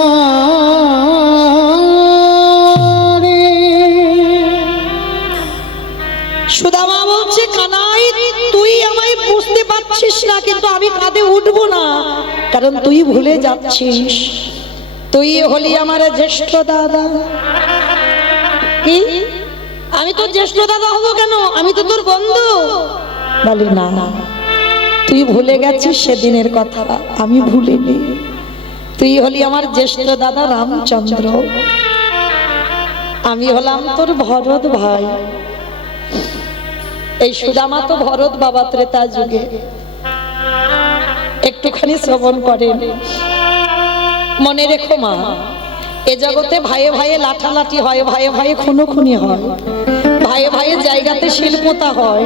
রে। সুদামা বলছে, কানাই তুই আমায় বুঝতে পারছিস না, কিন্তু আমি কাঁধে উঠবো না, কারণ তুই ভুলে যাচ্ছিস তুই হলি আমার জ্যেষ্ঠ দাদা। কি? আমি তোর জ্যেষ্ঠ দাদা হবো কেন? আমি তো তোর বন্ধু। বলি না, তুই ভুলে গেছিস সেদিনের কথা, আমি ভুলিনি। তুই হলি আমার জ্যেষ্ঠ দাদা রামচন্দ্র, আমি হলাম তোর ভরত ভাই। এই সুদামা তো ভরত বাবা ত্রেতা যুগে। একটুখানি শ্রবণ করেন, মনে রেখো মা, এ জগতে ভাইয়ে ভাইয়ে লাঠালাঠি হয়, ভাইয়ে ভাইয়ে খুনোখুনি হয়, ভাইয়ে ভাইয়ে জায়গাতে শিল্পতা হয়,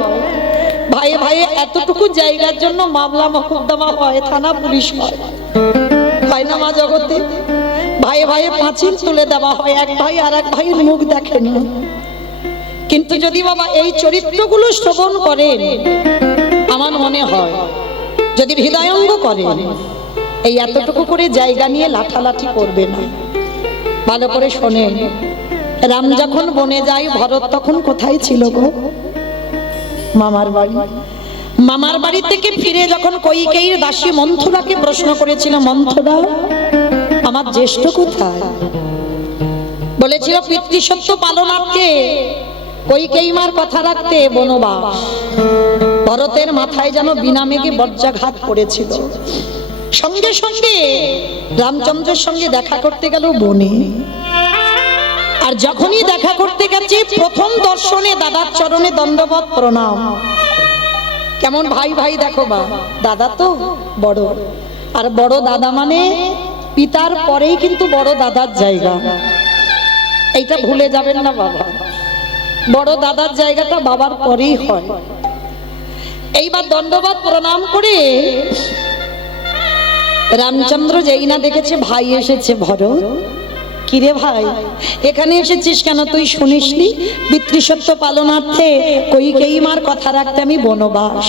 ভাইয়ে ভাইয়ে এতটুকু জায়গার জন্য মামলা মকদ্দমা হয়, থানা পুলিশ হয়, হয় না মা জগতে? ভাইয়ে ভাইয়ে পাঁচিল তুলে দেওয়া হয়, এক ভাই আর এক ভাইয়ের মুখ দেখে না। কিন্তু যদি বাবা এই চরিত্রগুলো শ্রবণ করেন, আমার মনে হয় যদি হৃদয়ঙ্গ করেন, এই এতটুকু করে জায়গা নিয়ে লাঠালাঠি করবে না। ভালো করে শোনেন, রাম যখন বনে যায়, ভরত তখন কোথায় ছিল গো? মামার বাড়ি। মামার বাড়ি থেকে ফিরে যখন কইকেয়ীর দাসী মন্থরাকে প্রশ্ন করেছিল, মন্থরা আমার জ্যেষ্ঠ কোথায়? বলেছিল পিতৃসত্য পালনার্থে, কইকেয়ী মার কথা রাখতে বনবাস। ভরতের মাথায় যেন বিনা মেঘে বজ্রাঘাত পড়েছিল। সঙ্গে সঙ্গে রামচন্দ্রের সঙ্গে দেখা করতে গেল বনে। আর যখনই দেখা করতে গেছে, প্রথম দর্শনে দাদার চরণে দণ্ডবত প্রণাম। কেমন ভাই ভাই দেখো বা, দাদা তো বড়, আর বড় দাদা মানে পিতার পরেই কিন্তু বড় দাদার জায়গা। এইটা ভুলে যাবেন না বাবা, বড় দাদার জায়গাটা বাবার পরেই হয়। এইবার দণ্ডবত প্রণাম করে রামচন্দ্র যেই না দেখেছে ভাই এসেছে, ভরত কিরে ভাই এখানে এসেছিস কেন? তুই শুনিসনি পিতৃসত্য পালনার্থে কইকেয়ী মার কথা রাখতে আমি বনবাস।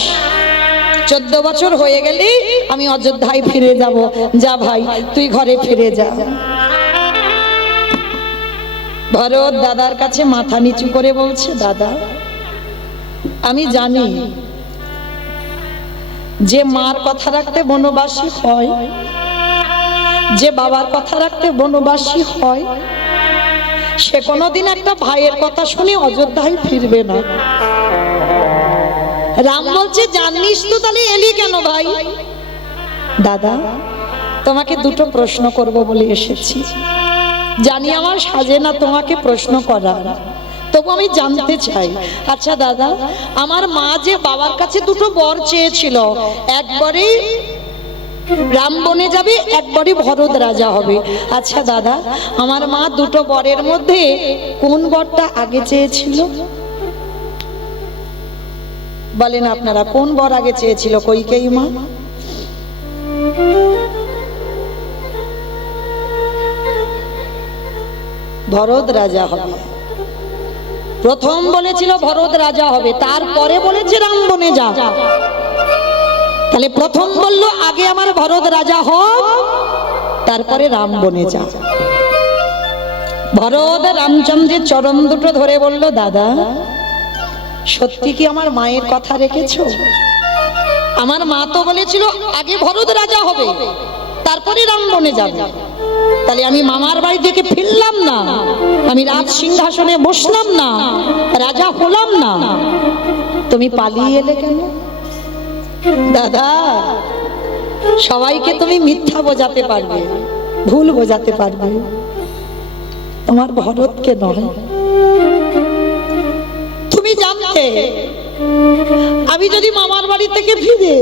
14 বছর হয়ে গেলে আমি অযোধ্যায় ফিরে যাব। যা ভাই তুই ঘরে ফিরে যা। ভরত দাদার কাছে মাথা নিচু করে বলছে, দাদা আমি জানি যে মার কথা রাখতে বনবাসী হয়, যে বাবার কথা রাখতে বনবাসী হয়, সে কোনোদিন একটা ভাইয়ের কথা শুনে অযোধ্যায় ফিরবে না। রাম বলছে, জানিস তো, তাহলে এলি কেন ভাই? দাদা তোমাকে দুটো প্রশ্ন করব বলে এসেছি। জানি আমার সাজে না তোমাকে প্রশ্ন করার, তবু আমি জানতে চাই। আচ্ছা দাদা, আমার মা যে বাবার কাছে দুটো বর চেয়েছিল, একবারে রাম বনে যাবে, একবারে ভরত রাজা হবে। আচ্ছা দাদা, আমার মা দুটো বরের মধ্যে কোন বরটা আগে চেয়েছিল? বলেন আপনারা, কোন বর আগে চেয়েছিল কইকেয়ী মা? ভরত রাজা হবে। প্রথম বলেছিল ভরত রাজা হবে, তারপরে বলেছে রাম বনে যা। তাহলে প্রথম বললো আগে আমার ভরত রাজা হোক, তারপরে রাম বনে যা। ভরত রামচন্দ্রের চরণ দুটো ধরে বলল, দাদা সত্যি কি আমার মায়ের কথা রেখেছো? আমার মা তো বলেছিল আগে ভরত রাজা হবে, তারপরে রাম বনে যাবে। তাহলে আমি মামার বাড়ি থেকে ফিরলাম না, আমি রাজ সিংহাসনে বসলাম না, রাজা হলাম না, তুমি পালিয়ে এলে কেন? দাদা সবাইকে তুমি মিথ্যা বোঝাতে পারবে, ভুল বোঝাতে পারবে, তোমার ভরতকে নয়। তুমি জানতে আমি যদি মামার বাড়ি থেকে ফিরে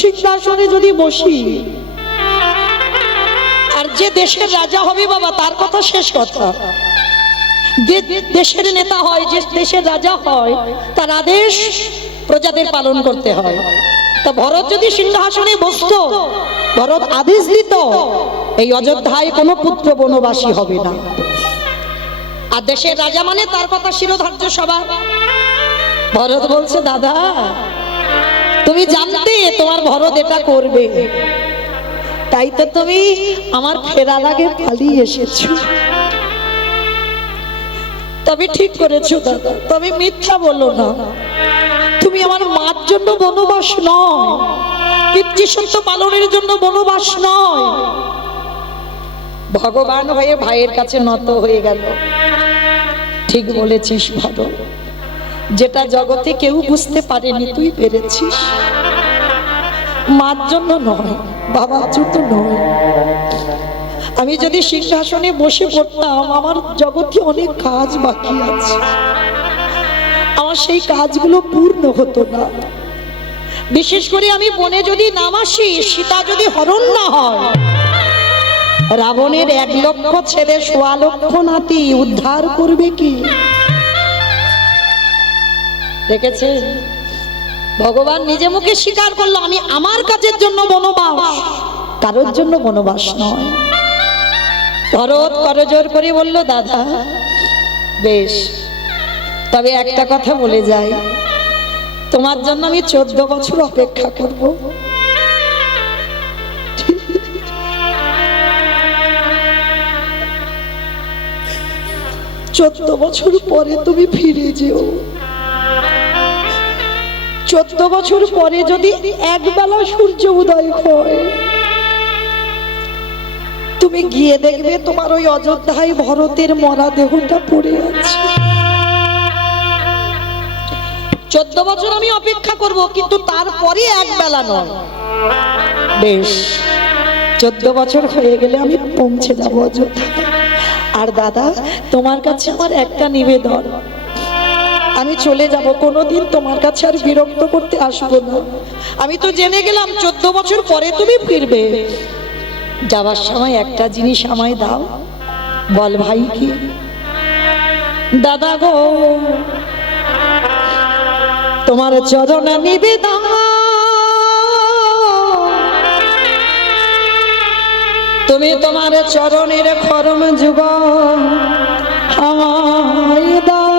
সিংহাসনে যদি বসি, আর যে দেশের রাজা হবে বাবা তার কথা শেষ কথা, যে দেশের নেতা হয়, যে দেশের রাজা হয়, তার আদেশ প্রজাদের পালন করতে হয়। তা ভরত যদি সিংহাসনে বসতো, ভরত আদেশ দিত এই অযোধ্যায় কোনো পুত্র বনবাসী হবে না, আর দেশের রাজা মানে তার কথা শিরোধার্য সবার। ভরত বলছে, দাদা তুমি জানতে তোমার ভরত এটা করবে, তাই তো তুমি আমার ফেরার আগে পালিয়ে এসেছো। তবে ঠিক করেছো দাদা, তবে মিথ্যা বলো না। তুমি আমার মার জন্য বনবাস নয়, পিতৃসত্য পালনের জন্য বনবাস নয়। ভগবান হয়ে ভাইয়ের কাছে নত হয়ে গেল। ঠিক বলেছিস ভরত, যেটা জগতে কেউ বুঝতে পারেনি তুই পেরেছিস। মার জন্য নয়, বাবার জন্য নয়। আমি যদি সিংহাসনে বসে পড়তাম, আমার জগতে অনেক কাজ বাকি আছে, আমার সেই কাজগুলো পূর্ণ হতো না। বিশেষ করে আমি বনে যদি নাম আসি, সীতা যদি হরণ না হয়, রাবণের 1 লক্ষ ছেলে 1.25 লক্ষ নাতি উদ্ধার করবে কি? দেখেছে ভগবান নিজে মুখে স্বীকার করলো, আমি আমার কাজের জন্য বনবাস, কারোর জন্য বনবাস নয়। ভরত করজোর করে বলল, দাদা বেশ, তবে একটা কথা বলে যাই, তোমার জন্য আমি 14 বছর অপেক্ষা করব। 14 বছর পরে তুমি ফিরে যেও। 14 বছর পরে যদি একবেলা সূর্য উদয় হয়, তুমি গিয়ে দেখবে তোমার ওই অযোধ্যায় ভরতের মরা দেহটা পড়ে আছে। 14 বছর আমি অপেক্ষা করব, কিন্তু তারপরে একবেলা নয়। বেশ, 14 বছর হয়ে গেলে আমি পৌঁছে যাব অযোধ্যায়। আর দাদা তোমার কাছে আমার একটা নিবেদন, আমি চলে যাব, কোনোদিন তোমার কাছে আর বিরক্ত করতে আসবো না। আমি তো জেনে গেলাম 14 বছর পরে তুমি ফিরবে। যাবার সময় একটা জিনিস আমায় দাও। বল ভাই কি? দাদা গো তোমার চরণ নিবেদন, তুমি তোমার চরণের খরম যুগ আমায় দাও।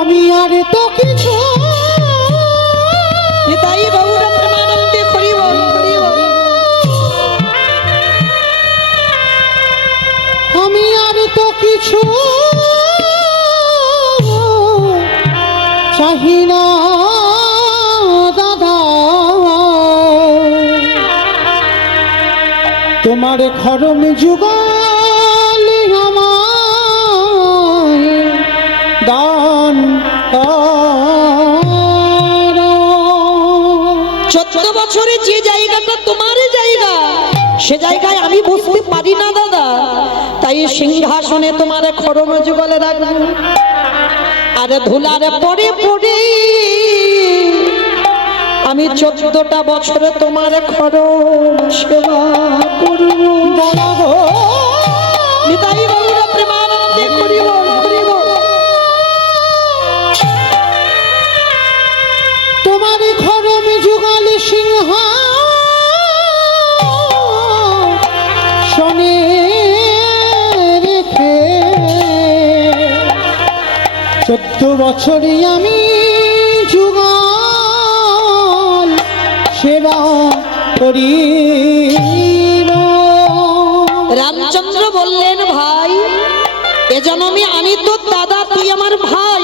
আমি আর তো কিছু নিতাই গৌর প্রেমানন্দে হরি বল, হরি বল। আমি আর তো কিছু চাহি না দাদা, তোমার খরম যুগলে আমায় দান করো। 14 বছরে যে জায়গাটা তোমার জায়গা, সে জায়গায় আমি বসতে পারি না দাদা, তাই সিংহাসনে তোমার খরম যুগলে রাখবো। আর ধুলার পরে পরে আমি 14টা বছরে তোমার খরম সেবা করব। নিতাই গৌর প্রেমানন্দে হরি বল, হরি বল। তোমার খরম যুগলে সিংহাসনে রেখে 14 বছরে আমি যুগল সেবা করি। রামচন্দ্র বললেন, ভাই এ জন্মে আমি তোর দাদা, তুই আমার ভাই,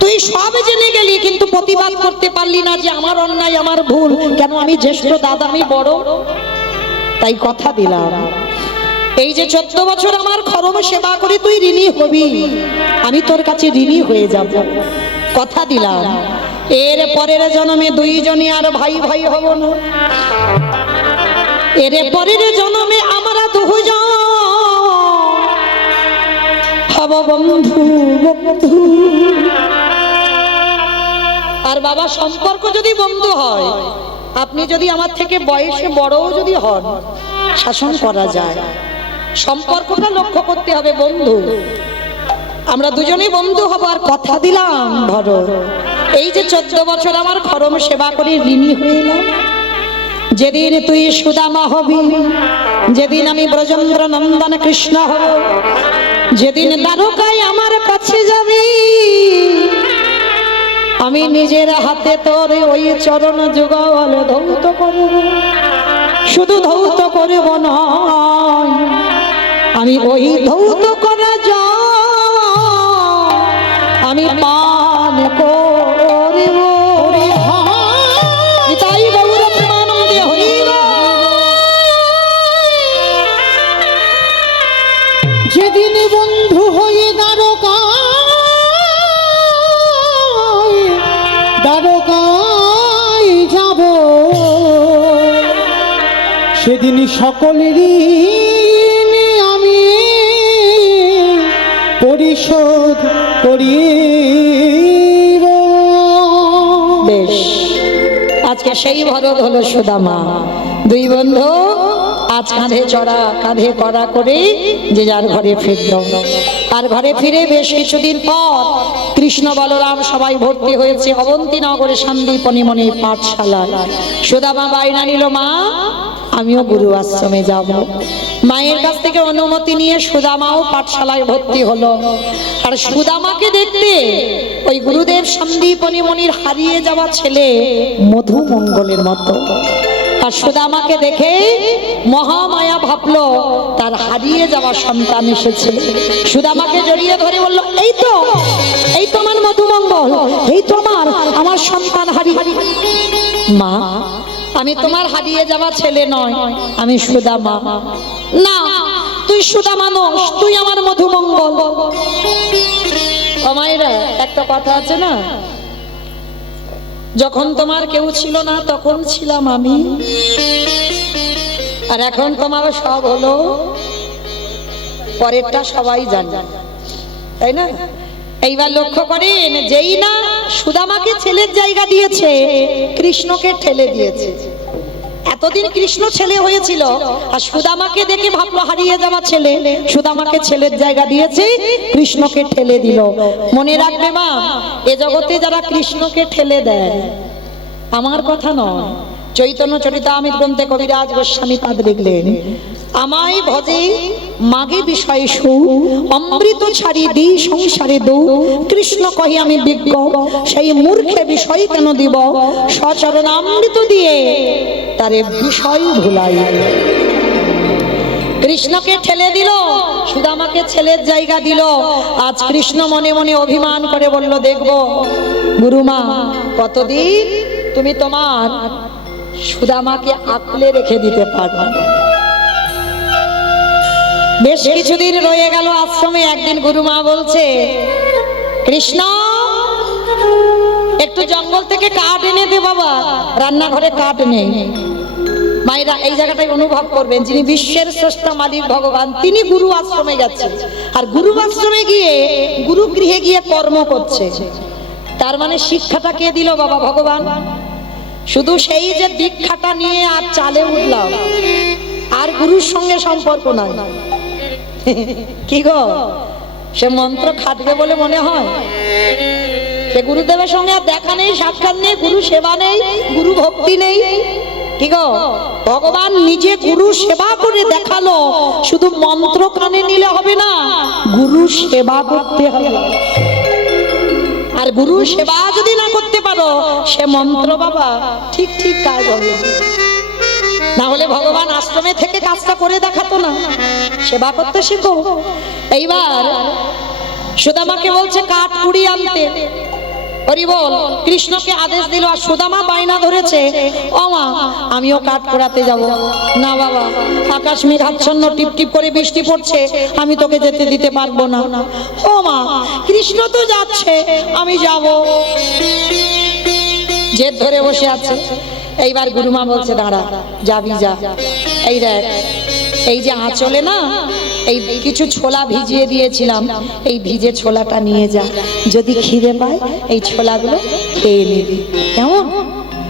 তুই সব জেনে গেলি কিন্তু প্রতিবাদ করতে পারলি না যে আমার অন্যায়, আমার ভুল। কেন? আমি জ্যেষ্ঠ দাদা, আমি বড়, তাই কথা দিলাম এই যে 14 বছর আমার খরম সেবা করে তুই ঋণী হবি, আমি তোর কাছে ঋণী হয়ে যাব, কথা দিলাম। এর পরের জন্মে দুইজনই আর ভাই ভাই হব না, এর পরের জন্মে আমরা দুজন হব বন্ধু বন্ধু। আর বাবা, সম্পর্ক যদি বন্ধু হয়, আপনি যদি আমার থেকে বয়সে বড়ও যদি হন, শাসন করা যায়। সম্পর্কটা লক্ষ্য করতে হবে বন্ধু। আমরা দুজনেই বন্ধু হব। আর কথা দিলাম ধরো, এই যে 14 বছর আমার খরম সেবা করে ঋণী হয়ে এলাম, যেদিন তুই সুদামা হবি, যেদিন আমি ব্রজেন্দ্র নন্দন কৃষ্ণ হব, যেদিন দ্বারকায় আমার কাছে যাবি, আমি নিজের হাতে তোর ওই চরণ যুগল ধৌত করব। শুধু ধৌত করব নয়, আমি ওই ধৌত করা জল আমি পান করব। তাই গৌর প্রেমানন্দে হরি যেদিন বন্ধু হয়ে দ্বারকায় যাব, সেদিন সকলেরই আমি পরিশোধ করিব। বেশ, আজকে সেই ভরত হলো সুদামা। দুই বন্ধু আজ কাঁধে চড়া কাঁধে কড়া করে যে যার ঘরে ফিরল। আর ঘরে ফিরে বেশ কিছুদিন পর কৃষ্ণ বলরাম সবাই ভর্তি হয়েছে অবন্তীনগরে সন্দীপনী মণির পাঠশালায়। সুদামা বাইনা নিল, মা আমিও গুরু আশ্রমে যাব। মায়ের কাছ থেকে অনুমতি নিয়ে সুদামাও পাঠশালায় ভর্তি হলো। আর সুদামাকে দেখতে ওই গুরুদেব সন্দীপনী মণির হারিয়ে যাওয়া ছেলে মধুমঙ্গলের মতো। আর সুদামাকে দেখে মহামায়া ভাবলো তার হারিয়ে যাওয়া সন্তান এসেছে। সুদামাকে জড়িয়ে ধরে বলল, এই তো আমার মধুমঙ্গল, এই তো আমার সন্তান হারিয়ে। মা, আমি তোমার হারিয়ে যাওয়া ছেলে নয়, আমি সুদামা। না, তুই সুদামা নস, তুই আমার মধুমঙ্গল। মায়েরা, একটা কথা আছে না, যখন তোমার কেউ ছিল না তখন ছিলাম আমি, আর এখন তোমার সব হলো, পরেরটা সবাই জানে, তাই না? এইবার লক্ষ্য করেন, যেই না সুদামাকে ছেলের জায়গা দিয়েছে, কৃষ্ণকে ঠেলে দিয়েছে। এতদিন কৃষ্ণ ছেলে হয়েছিল, আর সুদামাকে দেখে ভাবলো হারিয়ে যাওয়া ছেলে, সুদামাকে ছেলের জায়গা দিয়েছে, কৃষ্ণকে ঠেলে দিল। মনে রাখবে মা, এ জগতে যারা কৃষ্ণকে ঠেলে দেয়, আমার কথা নয়, চৈতন্য চরিতামৃত গ্রন্থে কবিরাজ গোস্বামী পাদ লিখলেন, আমায় ভজে মাগে বিষয় সু, অমৃত ছাড়ি দি সংসারে দৌ, কৃষ্ণ কহি আমি বিজ্ঞ, সেই মূর্খে বিষয় কেন দিব, সচরণ অমৃত দিয়ে তারে বিষয় ভুলাই। কৃষ্ণকে ঠেলে দিল, সুদামাকে ছেলের জায়গা দিল। আজ কৃষ্ণ মনে মনে অভিমান করে বলল, দেখবো গুরুমা কতদিন তুমি তোমার সুদামাকে আঁকলে রেখে দিতে পারবে। বেশ কিছুদিন রয়ে গেল আশ্রমে। একদিন গুরুমা বলছে, কৃষ্ণ একটু জঙ্গল থেকে কাঠ এনে দে বাবা, রান্নাঘরে কাঠ নেই। মায়েরা এই জায়গাটাই অনুভব করবেন, যিনি বিশ্বের শ্রেষ্ঠ মালিক ভগবান, তিনি গুরু আশ্রমে গেছেন। আর গুরু আশ্রমে গিয়ে গুরু গৃহে গিয়ে কর্ম করছে। তার মানে শিক্ষাটা কে দিল বাবা? ভগবান। শুধু সেই যে দীক্ষাটা নিয়ে আর চালে উঠলাম, আর গুরুর সঙ্গে সম্পর্ক নাই। কি গো, সে মন্ত্র খাটবে বলে মনে হয়? সে গুরুদেবের সঙ্গে আর দেখা নেই, সাক্ষাৎ নেই, গুরু সেবা নেই, গুরু ভক্তি নেই। কি গো, ভগবান নিজে গুরু সেবা করে দেখালো। শুধু মন্ত্র কানে নিলে হবে না, গুরু সেবা করতে হবে। আর গুরু সেবা যদি না করতে পারো, সে মন্ত্র বাবা ঠিক ঠিক কাজ হবে না। হলে ভগবান আশ্রমে থেকে কাজটা করে দেখাতো না, সেবা করতে শিখো। এইবার সুদামাকে বলছে কাঠ কুড়ি আনতে, হরি বল, কৃষ্ণকে আদেশ দিল। আর সুদামা বায়না ধরেছে, ও মা আমিও কাঠ কুড়াতে যাব। না বাবা, আকাশ মেঘাচ্ছন্ন, টিপ টিপ করে বৃষ্টি পড়ছে, আমি তোকে যেতে দিতে পারবো না। ও মা, কৃষ্ণ তো যাচ্ছে, আমি যাব। জেদ ধরে বসে আছে। এইবার গুরুমা বলছে দাঁড়া, যাবি যা। এই দেখ, এই যে আঁচলে না এই কিছু ছোলা ভিজিয়ে দিয়েছিলাম, এই ভিজে ছোলাটা নিয়ে যা, যদি খিদে পায় এই ছোলাগুলো খেয়ে নিবি, কেমন?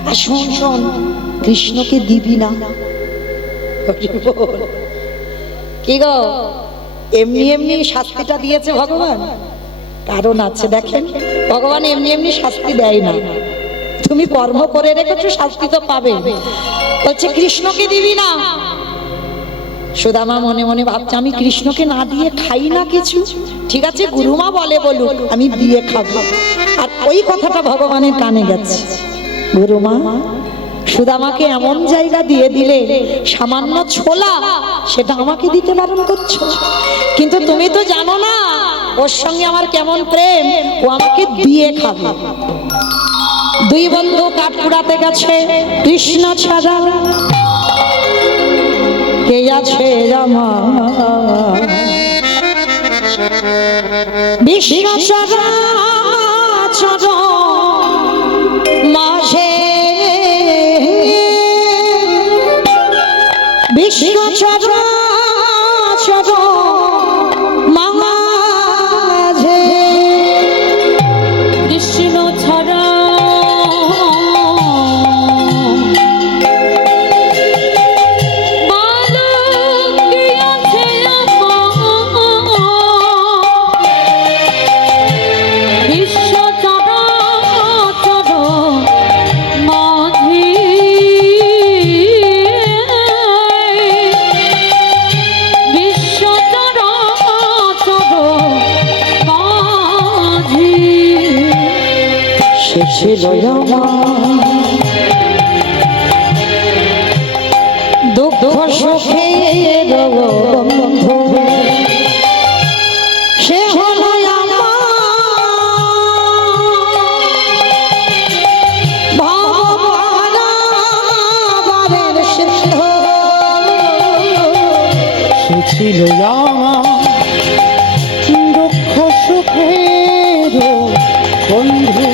আর শোন শোন, কৃষ্ণকে দিবি না। কি গো, এমনি এমনি শাস্তিটা দিয়েছে ভগবান? কারণ আছে, দেখেন ভগবান এমনি এমনি শাস্তি দেয় না। তুমি কর্ম করে রেখেছো, শাস্তি তো পাবে। বলছে কৃষ্ণকে দিবি না। সুদামা মনে মনে ভাবছে, আমি কৃষ্ণকে না দিয়ে খাই না কিছু, ঠিক আছে গুরুমা বলে বলুক, আমি দিয়ে খাবো। আর ওই কথাটা ভগবানের কানে গেছে। গুরুমা সুদামাকে এমন জায়গা দিয়ে দিলে, সামান্য ছোলা সেটা আমাকে দিতে বারণ করছো, কিন্তু তুমি তো জানো না ওর সঙ্গে আমার কেমন প্রেম, ও আমাকে দিয়ে খাবে। দুই বন্ধু কাঠ কুড়াতে গেছে, কৃষ্ণ ছাড়া কে আছে আমার, বিশ্ব চরাচর মাঝে, বিশ্ব চরাচর মাঝে কৃষ্ণ ছাড়া ছিল দুঃখ সুখের বন্ধু, সে হলো আমার সিদ্ধ, সে ছিল আমার দুঃখ সুখের বন্ধু।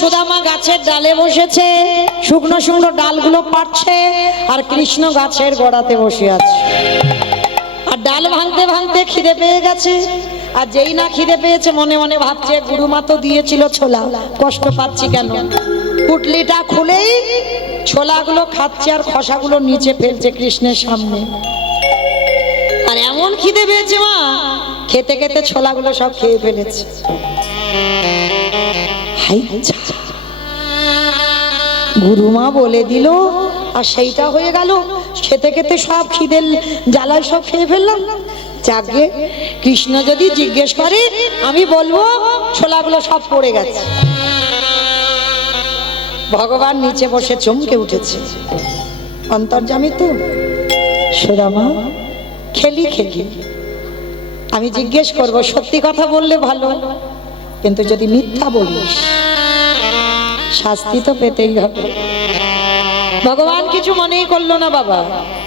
সুদামা গাছের ডালে বসেছে, শুকনো শুকনো ডালগুলো পাড়ছে, আর কৃষ্ণ গাছের গোড়াতে বসে আছে। আর ডাল ভাঙতে ভাঙতে খিদে পেয়ে গেছে। আর যেই না খিদে পেয়েছে, মনে মনে ভাবছে গুরুমা তো দিয়েছিল ছোলা, কষ্ট পাচ্ছি কেন। পুটলিটা খুলেই ছোলাগুলো খাচ্ছে আর খোসাগুলো নিচে ফেলছে কৃষ্ণের সামনে। আর এমন খিদে পেয়েছে মা, খেতে খেতে ছোলাগুলো সব খেয়ে ফেলেছে। গুরুমা বলে দিল, আর সেইটা হয়ে গেল। খেতে খেতে সব খিদের জ্বালায় সব খেয়ে ফেললাম। যাকে কৃষ্ণ যদি জিজ্ঞেস করে, আমি বলবো ছোলাগুলো সব পড়ে গেছে। ভগবান নিচে বসে চমকে উঠেছে, অন্তর্যামী তো। সুদামা খেলি খেলি, আমি জিজ্ঞেস করব, সত্যি কথা বললে ভালো, কিন্তু যদি মিথ্যা বলিস শাস্তি তো পেতেই হবে। ভগবান কিছু মনেই করলো না বাবা,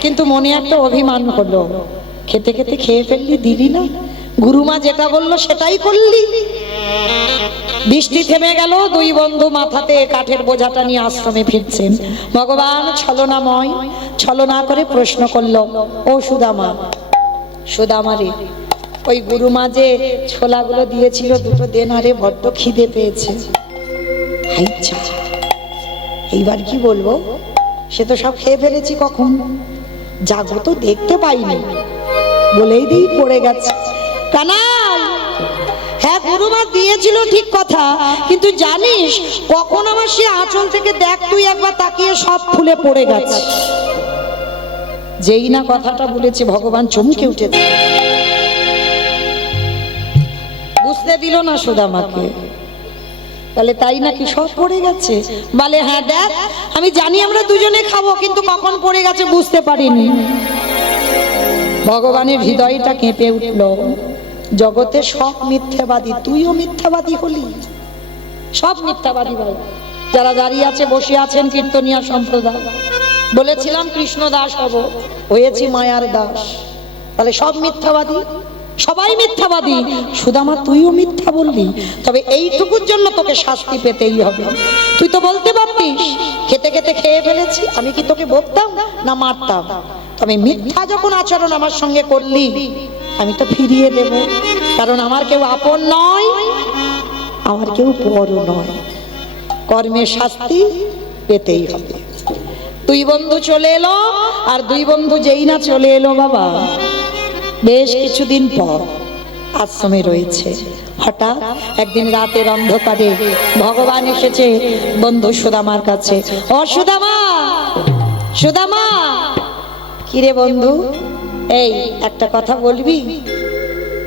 কিন্তু মনে একটা অভিমান হলো। খেতে খেতে খেয়ে ফেললি, দিলি না। গুরুমা যেটা বললো সেটাই করলি। বৃষ্টি থেমে গেল, দুই বন্ধু মাথাতে কাঠের বোঝাটা নিয়ে আশ্রমে ফিরছেন। ভগবান ছলনাময়, ছলনা করে প্রশ্ন করলো, ও সুদামা, সুদামা রে, ওই গুরুমা যে ছোলাগুলো দিয়েছিল দুটো দেনারে, বড্ড খিদে পেয়েছে। আচ্ছা, এইবার কি বলবো? সে তো সব খেয়ে ফেলেছি কখন, জাগো তো দেখতে পাইনি, বলেই দিই পড়ে গেছে। কানাই, হ্যাঁ গুরুমা দিয়েছিল ঠিক কথা, কিন্তু জানিস কখন আমার সে আঁচল থেকে দেখ তুই একবার তাকিয়ে সব ফুলে পড়ে গেছে। যেই না কথাটা বলেছে ভগবান চমকে উঠেছে, বুঝতে দিল না সুদামাকে। তাহলে তাই নাকি সব পড়ে গেছে? বলে হ্যাঁ দেখ, আমি জানি আমরা দুজনে খাবো, কিন্তু কখন পড়ে গেছে বুঝতে পারিনি। ভগবানের হৃদয়টা কেঁপে উঠল, জগতে সব মিথ্যাবাদী, তুইও মিথ্যাবাদী হলি। সব মিথ্যাবাদী ভাই যারা দাঁড়িয়ে আছে, বসে আছেন কীর্তনিয়া সম্প্রদায়। বলেছিলাম কৃষ্ণ দাস হব, হয়েছি মায়ার দাস। তাহলে সব মিথ্যাবাদী, সবাই মিথ্যাবাদী। সুদামা তুইও মিথ্যা বললি, তবে এইটুকুর জন্য তোকে শাস্তি পেতেই হবে। তুই তো বলতে পারতিস খেতে খেতে খেয়ে ফেলেছি, আমি কি তোকে বকতাম না মারতাম? তবে মিথ্যা যখন আচরণ আমার সঙ্গে করলি, আমি তো ফিরিয়ে দেব, কারণ আমার কেউ আপন নয়, আমার কেউ পর নয়। কর্মের শাস্তি পেতেই হবে। দুই বন্ধু চলে এলো, আর দুই বন্ধু যেই না চলে এলো বাবা, বেশ কিছুদিন পর আশ্রমে রয়েছে। হঠাৎ একদিন রাতের অন্ধকারে ভগবান এসেছে বন্ধু সুদামার কাছে। ও সুদামা, সুদামা, কিরে বন্ধু, এই একটা কথা বলবি?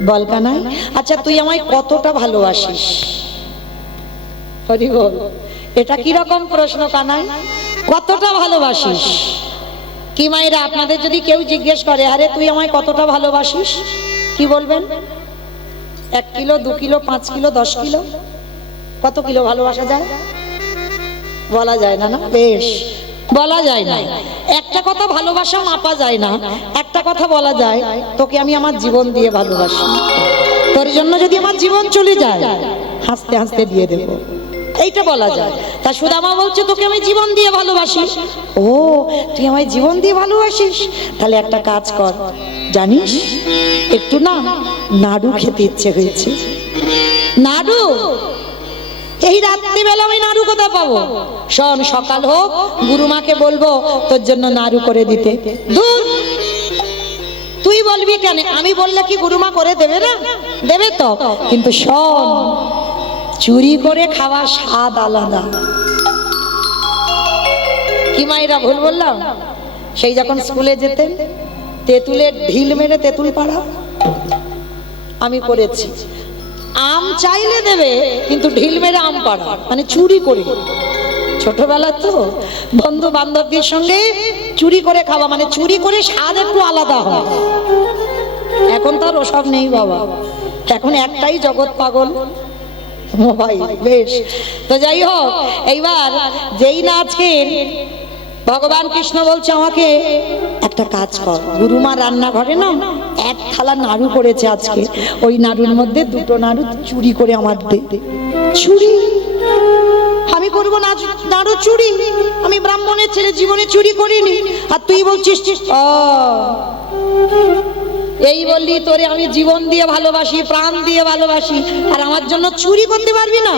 বল কানাই। আচ্ছা তুই আমায় কতটা ভালোবাসিস? হরি বল। এটা কিরকম প্রশ্ন কানাই? কতটা ভালোবাসিস? কি মায়েরা, আপনাদের যদি কেউ জিজ্ঞেস করে আরে তুই আমায় কতটা ভালোবাসিস, কি বলবেন? 1 কিলো, 2 কিলো, 5 কিলো, 10 কিলো? কত কিলো ভালোবাসা যায়? বলা যায় না, না? বেশ, বলা যায় না। একটা কথা ভালোবাসা মাপা যায় না, একটা কথা বলা যায়, তোকে আমি আমার জীবন দিয়ে ভালোবাসি। তোর জন্য যদি আমার জীবন চলে যায়, হাসতে হাসতে দিয়ে দেব, এইটা বলা যায়। তা সুদামা বলছে তোকে আমি জীবন দিয়ে ভালোবাসি। ও, তুই আমায় জীবন দিয়ে ভালোবাসিস? তাহলে একটা কাজ কর, জানিস একটু না নাড়ু খেতে ইচ্ছে হয়েছে। নাড়ু? এই রাত্রিবেলা আমি নাড়ু কোথায় পাবো? শোন, সকাল হোক, গুরুমাকে বলবো তোর জন্য নাড়ু করে দিতে। দূর, তুই বলবি কেন? আমি বললে কি গুরুমা করে দেবে না? দেবে তো, কিন্তু শোন, চুরি করে খাওয়া স্বাদ আলাদা। কি মায়েরা ভুল বললাম? সেই যখন স্কুলে যেতেন, তেঁতুলের ঢিল মেরে তেঁতুল পাড়া আমি করেছি। আম চাইলে দেবে, কিন্তু ঢিল মেরে আম পাড়া, মানে চুরি করে। ছোটবেলা তো বন্ধু বান্ধবদের সঙ্গে চুরি করে খাওয়া, মানে চুরি করে স্বাদ একটু আলাদা হয়। এখন তার ওসব নেই বাবা, এখন একটাই জগৎ পাগল, মোবাইল। বেশ, তো যাই হোক, এইবার যেই না আজকে ভগবান কৃষ্ণ বলছে আমাকে একটা কাজ কর, গুরুমা রান্নাঘরে না 1 থালা নাড়ু করেছে আজকে, ওই নাড়ুর মধ্যে 2টো নাড়ু চুরি করে আমার দে। চুরি? আমি করবো না নাড়ু চুরি? আমি ব্রাহ্মণের ছেলে, জীবনে চুরি করিনি। আর তুই বলছিস এই বললি তোরে আমি জীবন দিয়ে ভালোবাসি, প্রাণ দিয়ে ভালোবাসি, আর আমার জন্য চুরি করতে পারবি না?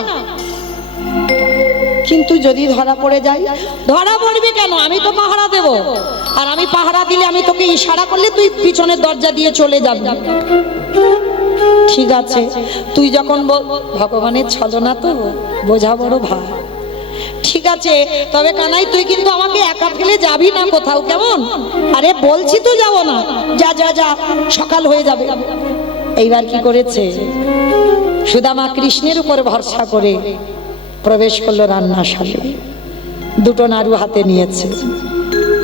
কিন্তু যদি ধরা পড়ে যায়? ধরা পড়বে কেন? আমি তো পাহারা দেব, আর আমি পাহারা দিলে আমি তোকে ইশারা করলে তুই পিছনের দরজা দিয়ে চলে যাবি। ঠিক আছে, তুই যখন ভগবানের ছলনা তো বোঝা বড় ভাই। ঠিক আছে, তবে কানাই তুই কিন্তু আমাকে একা ফেলে যাবি না কোথাও, কেমন? আরে বলছি তো যাব না, যা যা যা, সকাল হয়ে যাবে। এইবার কি করেছে সুদামা? কৃষ্ণের উপর ভরসা করে প্রবেশ করলো রান্নাশালে, 2টো নাড়ু হাতে নিয়েছে।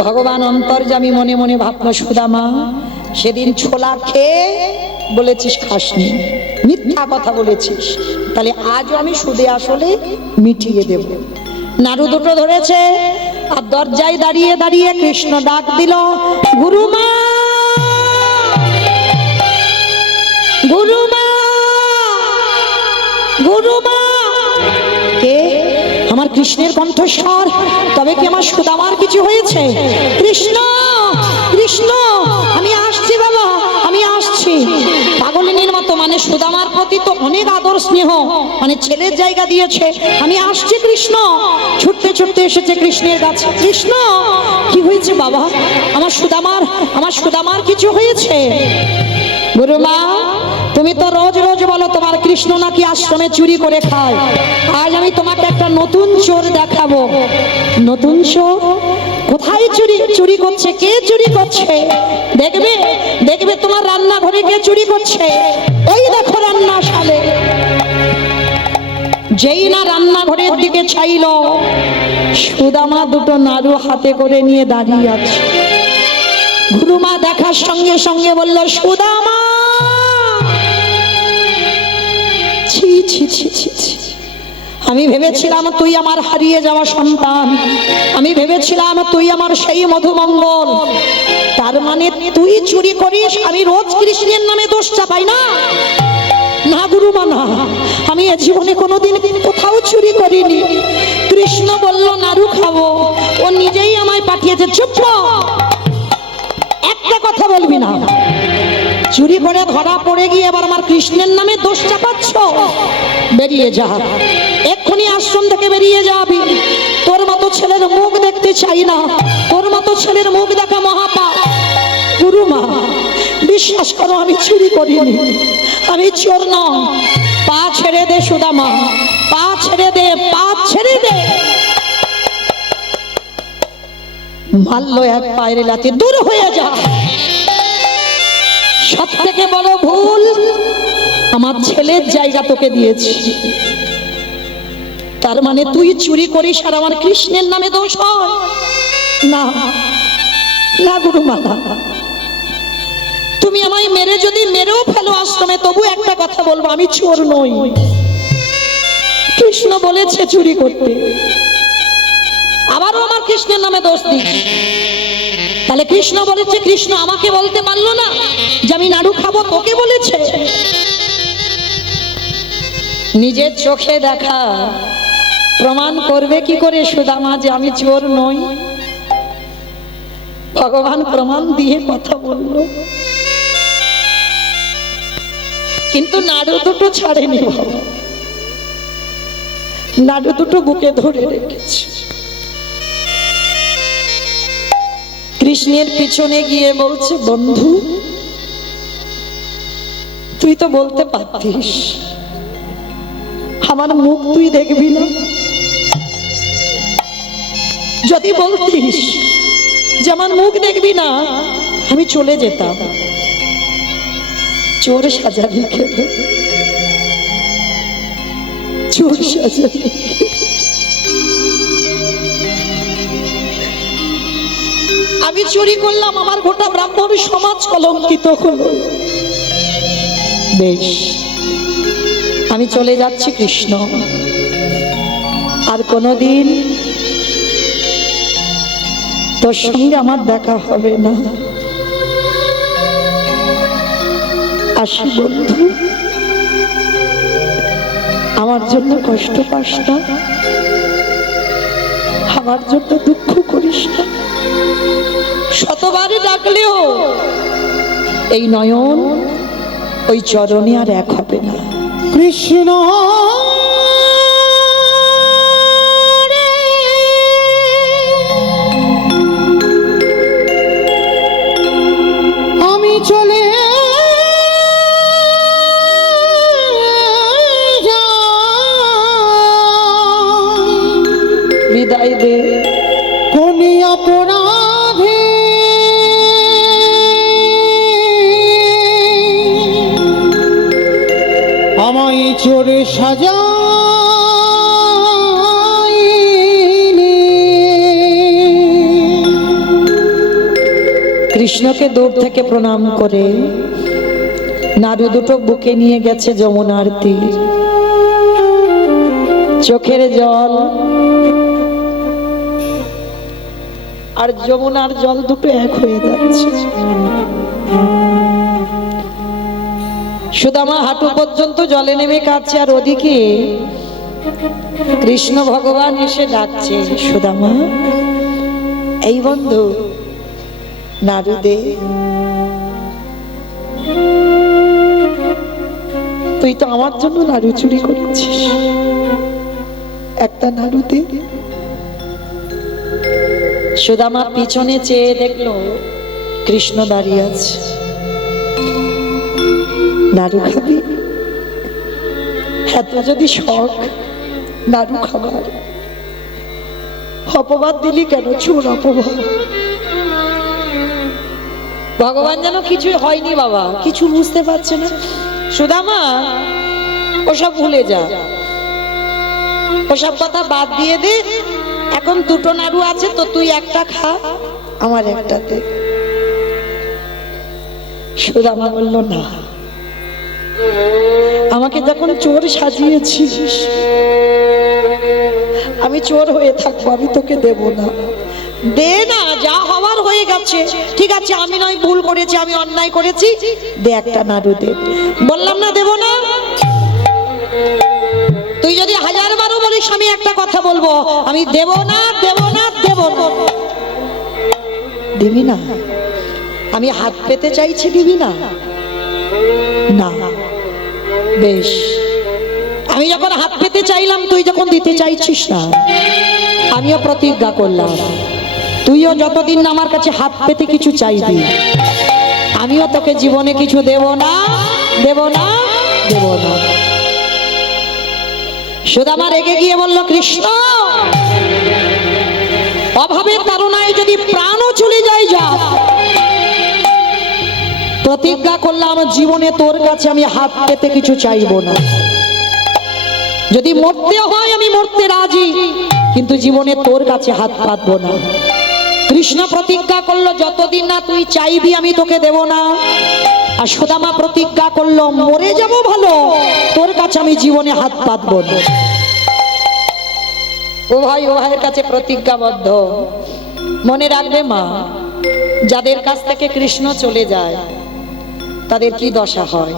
ভগবান অন্তর্যামী মনে মনে ভাবলো, সুদামা সেদিন ছোলা খেয়ে বলেছিস খাসনি, মিথ্যা কথা বলেছিস, তাহলে আজও আমি সুদে আসলে মিটিয়ে দেব। নাড়ু 2টো ধরেছে, আর দরজায় দাঁড়িয়ে দাঁড়িয়ে কৃষ্ণ ডাক দিল, গুরুমা, গুরুমা, গুরুমা, কে? আমার কৃষ্ণের কণ্ঠস্বর। তবে কি আমার সুদামার কিছু হয়েছে? কৃষ্ণ, কৃষ্ণ, আমি আসছি বাবা, আমি আসছি। পাগলিনীর মতো, মানে সুদামার প্রতি তো অনেক আদর স্নেহ, মানে ছেলের জায়গা দিয়েছে। আমি আসছি কৃষ্ণ। ছুটতে ছুটতে এসেছে কৃষ্ণের কাছে। কৃষ্ণ, কি হয়েছে বাবা? আমার সুদামার কিছু হয়েছে? গুরুমা, তুমি তো রোজ রোজ বলো তোমার কৃষ্ণ নাকি আশ্রমে চুরি করে খায়। আজ আমি তোমাকে একটা নতুন চোর দেখাবো। নতুন চোর? কোথায় চুরি করছে? কে চুরি করছে? দেখবে, দেখবে তোমার রান্নাঘরে কে চুরি করছে। ওই দেখো রান্নাশালে। যেই না রান্নাঘরের দিকে চাইল, সুদামা দুটো নাড়ু হাতে করে নিয়ে দাঁড়িয়ে আছে। গুরুমা দেখার সঙ্গে সঙ্গে বলল, সুদামা! ছি ছি ছি ছি ছি, আমি ভেবেছিলাম তুই আমার হারিয়ে যাওয়া সন্তান। আমি ভেবেছিলাম তুই আমার সেই মধুমঙ্গল। তার মানে তুই চুরি করিস? আমি রোজ কৃষ্ণের নামে দোষ চাপাই না? না গুরুমা, না, আমি এ জীবনে কোনোদিন কোথাও চুরি করিনি। কৃষ্ণ বলল নাড়ু খাবো, ও নিজেই আমায় পাঠিয়েছে। চুপ কর, একটা কথা বলবি না। চুরি করে ধরা পড়ে গিয়ে এবার আমার কৃষ্ণের নামে দোষ চাপাচ্ছ? বেরিয়ে যা, এক্ষুনি আশ্রম থেকে বেরিয়ে যাবি। তোর মতো ছেলের মুখ দেখতে চাই না। তোর মতো ছেলের মুখ দেখা মহাপাপ। গুরুমা, বিশ্বাস করো, আমি চুরি করিনি, আমি চোর নই। পা ছেড়ে দে সুদামা, পা ছেড়ে দে, পা ছেড়ে দে। মারলো এক পায়ের লাথি। দূর হয়ে যা। সব থেকে বড় ভুল, আমার ছেলের জায়গা তোকে দিয়েছি। তার মানে তুই চুরি করিস আর আমার কৃষ্ণের নামে দোষ হয়? না না গুরুমা, না। তুমি আমায় মেরে যদি মেরেও ফেলো আশ্রমে, তবু একটা কথা বলবো, আমি চোর নই। কৃষ্ণ বলেছে চুরি করতে, আবারও আমার কৃষ্ণের নামে দোষ দিস। তাহলে কৃষ্ণ বলেছে, কৃষ্ণ আমাকে বলতে পারলো না যে আমি নাড়ু খাবো? তোকে বলেছে। নিজের চোখে দেখা প্রমাণ করবে কি করে সুদামা যে আমি চোর নই? ভগবান প্রমাণ দিয়ে কথা বলল, কিন্তু নাড়ু দুটো ছাড়েনি বাবা। নাড়ু দুটো বুকে ধরে রেখেছে। কৃষ্ণের পিছনে গিয়ে বলছে, বন্ধু তুই তো বলতে পারতিস আমার মুখ তুই দেখবি না। যদি বলতিস যে আমার মুখ দেখবি না, আমি চলে যেতাম। চোর সাজাবি কেন? চোর সাজাবি? আমি চুরি করলাম, আমার গোটা ব্রাহ্মণ সমাজ কলঙ্কিত হলো। বেশ, আমি চলে যাচ্ছি কৃষ্ণ। আর কোনোদিন তোর সঙ্গে আমার দেখা হবে না। আসি বন্ধু, আমার জন্য কষ্ট পাস না, আমার জন্য দুঃখ করিস না। শতবার ডাকলেও এই নয়ন ওই চরণে আর এক হবে না। কৃষ্ণ আমি চলে বিদায় দে। কোন অপরাধে আমায় চোরে সাজাইলি। কৃষ্ণকে দূর থেকে প্রণাম করে নাড়ু দুটো বুকে নিয়ে গেছে যমুনার তীর। চোখের জল আর যমুনার জল দুটো এক হয়ে যাচ্ছে। সুদামা হাঁটু পর্যন্ত জলে নেমে কাঁদছে, আর ওদিকে কৃষ্ণ ভগবান এসে ডাকছে, সুদামা এই বন্ধু নারুদে, তুই তো আমার জন্য নাড়ু চুরি করেছিস, একটা নাড়ু দে। সুদামা পিছনে চেয়ে দেখলো কৃষ্ণ দাঁড়িয়ে আছে। নাড়ু খাবি? এত যদি শখ নাড়ু খাবার, অপবাদ দিলি কেন? চোর অপবাদ। ভগবান যেন কিছুই হয়নি বাবা, কিছু বুঝতে পারছে না। সুদামা ওসব ভুলে যা, ওসব কথা বাদ দিয়ে দে। এখন দুটো নাড়ু আছে তো, তুই একটা খা, আমার একটা দে। সুদামা বলল না, আমাকে যখন চোর সাজিয়েছিস, আমি চোর হয়ে থাকবো, আমি তোকে দেব না। দে না, যা হওয়ার হয়ে গেছে। ঠিক আছে, আমি নয় ভুল করেছি, আমি অন্যায় করেছি, দে একটা নাড়ু দে। বললাম না দেব না। তুই যদি 1000 বারও বলিস আমি একটা কথা বলবো, আমি দেব না, দেব না, দেব না। দিবি না? আমি হাত পেতে চাইছি, দিবি না? না, বেশ। আমি যখন হাত পেতে চাইলাম, তুই যখন দিতে চাইছিস না, আমিও প্রতিজ্ঞা করলাম তুইও যতদিন না আমার কাছে হাত পেতে কিছু চাইবি, আমিও তোকে জীবনে কিছু দেব না, দেব না, দেব না। সুদামা রেগে গিয়ে বলল, কৃষ্ণ, অভাবের তাড়নায় যদি প্রাণও চলে যায়, যা। প্রতিজ্ঞা করলাম জীবনে তোর কাছে আমি হাত পেতে কিছু চাইবো না। যদি মরতে হয় আমি মরতে রাজি, কিন্তু জীবনে তোর কাছে হাত পাতবো না। কৃষ্ণ প্রতিজ্ঞা করলো যতদিন না তুই চাইবি আমি তোকে দেব না। আর সুদামা প্রতিজ্ঞা করলো মরে যাব ভালো, তোর কাছে আমি জীবনে হাত পাতবো না। ও ভাই, ও ভাইয়ের কাছে প্রতিজ্ঞাবদ্ধ। মনে রাখবে মা, যাদের কাছ থেকে কৃষ্ণ চলে যায় তাদের কি দশা হয়।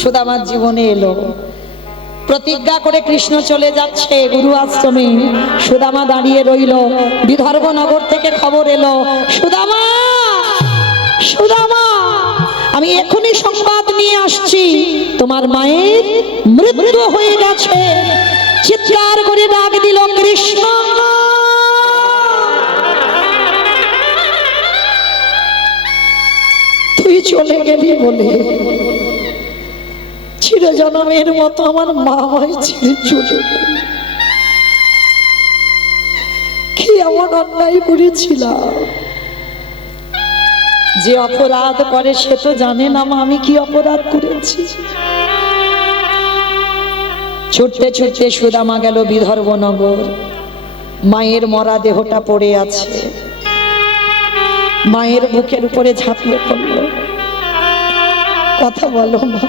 সুদামার জীবনে এলো, প্রতিজ্ঞা করে কৃষ্ণ চলে যাচ্ছে গুরু আশ্রমে। সুদামা দাঁড়িয়ে রইল। বিদর্ভ নগর থেকে খবর এলো, সুদামা, সুদামা, আমি এখনই সংবাদ নিয়ে আসছি, তোমার মায়ের মৃত্যু হয়ে গেছে। চিৎকার করে ডাক দিল, কৃষ্ণ। তুই চলে গেলি বলে চিরজনমের মতো আমার মা আমায় ছেড়ে চলে গেল। কি এমন অন্যায় করেছিলাম? যে অপরাধ করে সে তো জানে না মা আমি কি অপরাধ করেছি। ছুটতে ছুটতে সুদামা গেল বিদর্ভ নগর। মায়ের মরা দেহটা পড়ে আছে, মায়ের বুকের উপরে ঝাঁপিয়ে পড়ল। কথা বলো মা,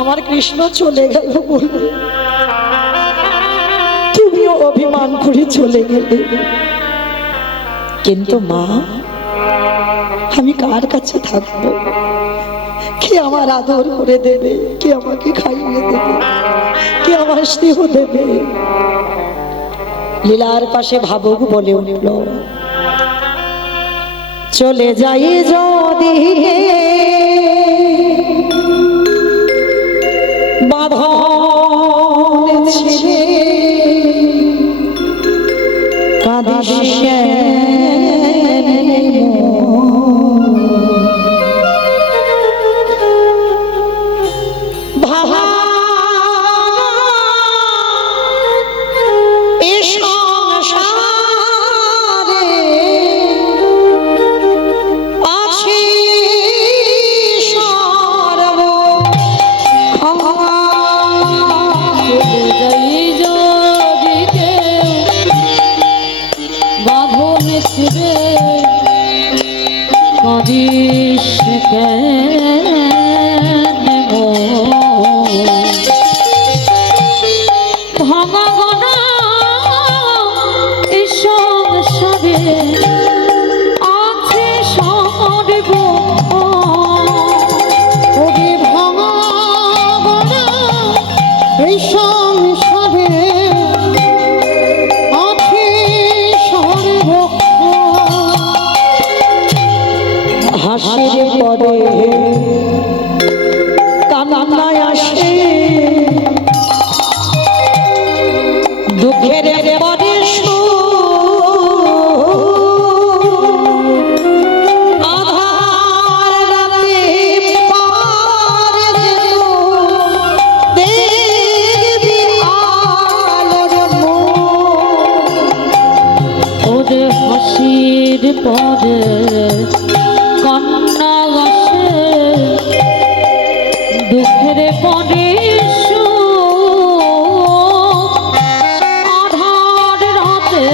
আমার কৃষ্ণ চলে গেল বলে তুমিও অভিমান করে চলে গেলে, কিন্তু মা আমি কার কাছে থাকবো? কে আমার আদর করে দেবে? কে আমাকে খাইয়ে দেবে? কে আমার স্নেহ দেবে? লীলার পাশে ভাবুক বলে উঠল, চলে যাই যদি বাঁধন ছেড়ে, কাঁদিস এই সংসারে আছে সর্বক্ষ হাসির পরে কান্নায় আসে, দুঃখের পরে আধার রাতে পার যেন দেখবি আলোর মুখ। ওরে হাসির পরে কান্না আসে, দুঃখের পরে সুখ। আধার রাতে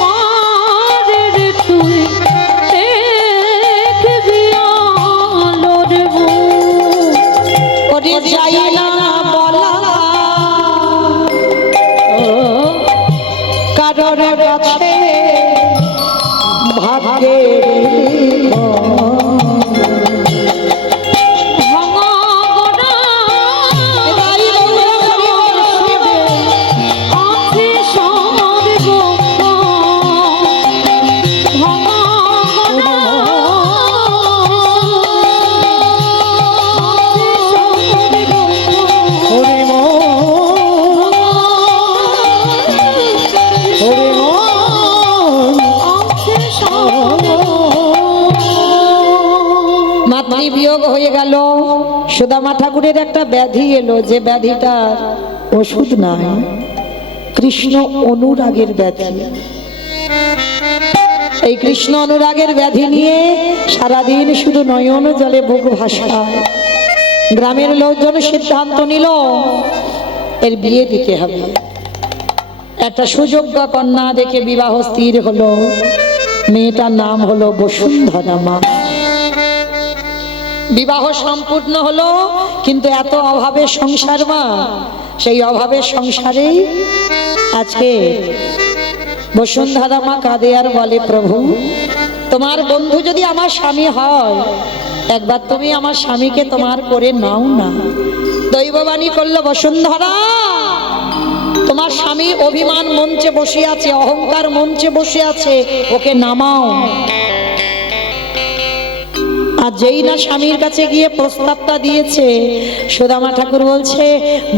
পারের তুই দেখবি আলোর মুখ। ওরে যাই না বলা কারোর কাছে ভাগ্যের ভাঙা গোড়া আছে সর্বক্ষ। ভাঙা গোড়া আছে সর্বক্ষ। ওরে মন ওরে মন আছে সর্বক্ষ। মাতৃবিয়োগ হয়ে গেল। সুদামা ঠাকুরের একটা ব্যাধি এলো, যে ব্যাধিটার ওষুধ নাই, কৃষ্ণ অনুরাগের ব্যাধি। এই কৃষ্ণ অনুরাগের ব্যাধি নিয়ে সারাদিন শুধু নয়ন জলে বুক ভাসায়। গ্রামের লোকজন সিদ্ধান্ত নিল এর বিয়ে দিতে হবে। একটা সুযোগ্য কন্যা দেখে বিবাহ স্থির হলো। মেয়েটার নাম হলো বসুন্ধরা মা। বিবাহ সম্পূর্ণ হলো, কিন্তু এত অভাবের সংসার মা, সেই অভাবের সংসারেই আজকে বসুন্ধরা মা কাঁদে আর বলে, প্রভু তোমার বন্ধু যদি আমার স্বামী হয়, একবার তুমি আমার স্বামীকে তোমার করে নাও না। দৈববাণী করলো, বসুন্ধরা তোমার স্বামী অভিমান মঞ্চে বসে আছে, অহংকার মঞ্চে বসে আছে, ওকে নামাও। আর যেই না স্বামীর কাছে গিয়ে প্রস্তাবটা দিয়েছে, সুদামা ঠাকুর বলছে,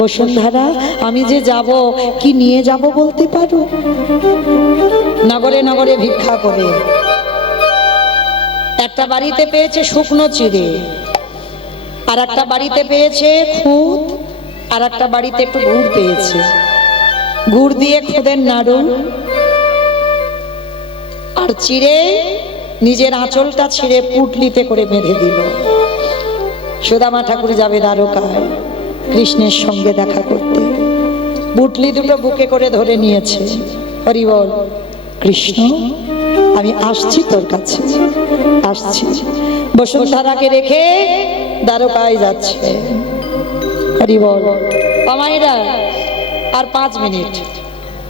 বসুন্ধরা আমি যে যাব, কি নিয়ে যাব বলতে পারো? নগরে নগরে ভিক্ষা করে একটা বাড়িতে পেয়েছে শুকনো চিড়ে, আর একটা বাড়িতে পেয়েছে খুদ, আর একটা বাড়িতে একটু গুড় পেয়েছে। গুড় দিয়ে খুদের নাড়ু আর চিড়ে নিজের আঁচলটা ছিঁড়ে পুটলিতে করে বেঁধে দিল। সুদামা ঠাকুর যাবে দ্বারকায় কৃষ্ণের সঙ্গে দেখা করতে। পুটলি দুটো বুকে করে ধরে নিয়েছে। হরি বল, কৃষ্ণ আমি আসছি তোর কাছে, আসছি। বসুন্ধরাকে রেখে দ্বারকায় যাচ্ছে। হরি বল। আমায়রা আর 5 মিনিট,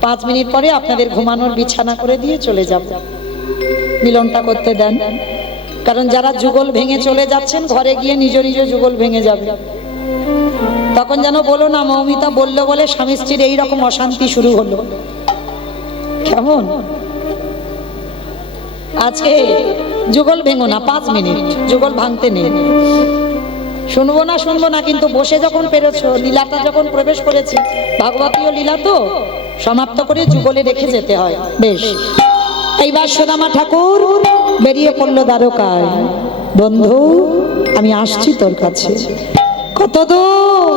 5 মিনিট পরে আপনাদের ঘুমানোর বিছানা করে দিয়ে চলে যাব। মিলনটা করতে দেন, কারণ যারা যুগল ভেঙে চলে যাচ্ছেন ঘরে গিয়ে নিজ নিজ যুগল ভেঙে যাবে। তখন যেন বলো না, মৌমিতা বললো বলে স্বামী স্ত্রীর এইরকম অশান্তি শুরু হলো। কেমন? আজকে যুগল ভেঙো না, 5 মিনিট যুগল ভাঙতে নেই। শুনবো না, কিন্তু বসে যখন পেরেছো, লীলাটা যখন প্রবেশ করেছি, ভাগবতীয় লীলা তো সমাপ্ত করে যুগলে রেখে যেতে হয়। বেশ, এইবার সুদামা ঠাকুর বেরিয়ে পড়লো দ্বারকায়। বন্ধু আমি আসছি তোর কাছে। কত দূর?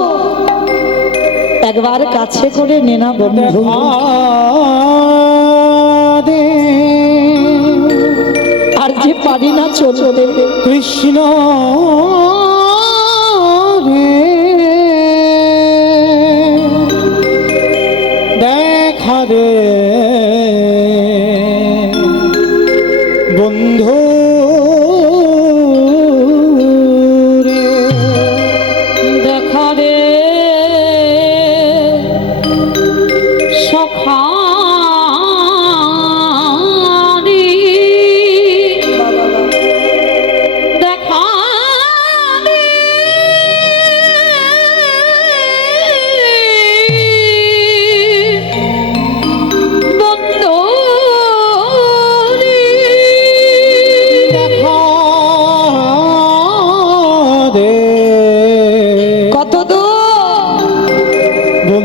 একবার কাছে করে নে না বন্ধু। আর যে পারি না চলতে, কৃষ্ণ রে দেখা রে বন্ধু রে, দেখা রে সখা রে, দেখা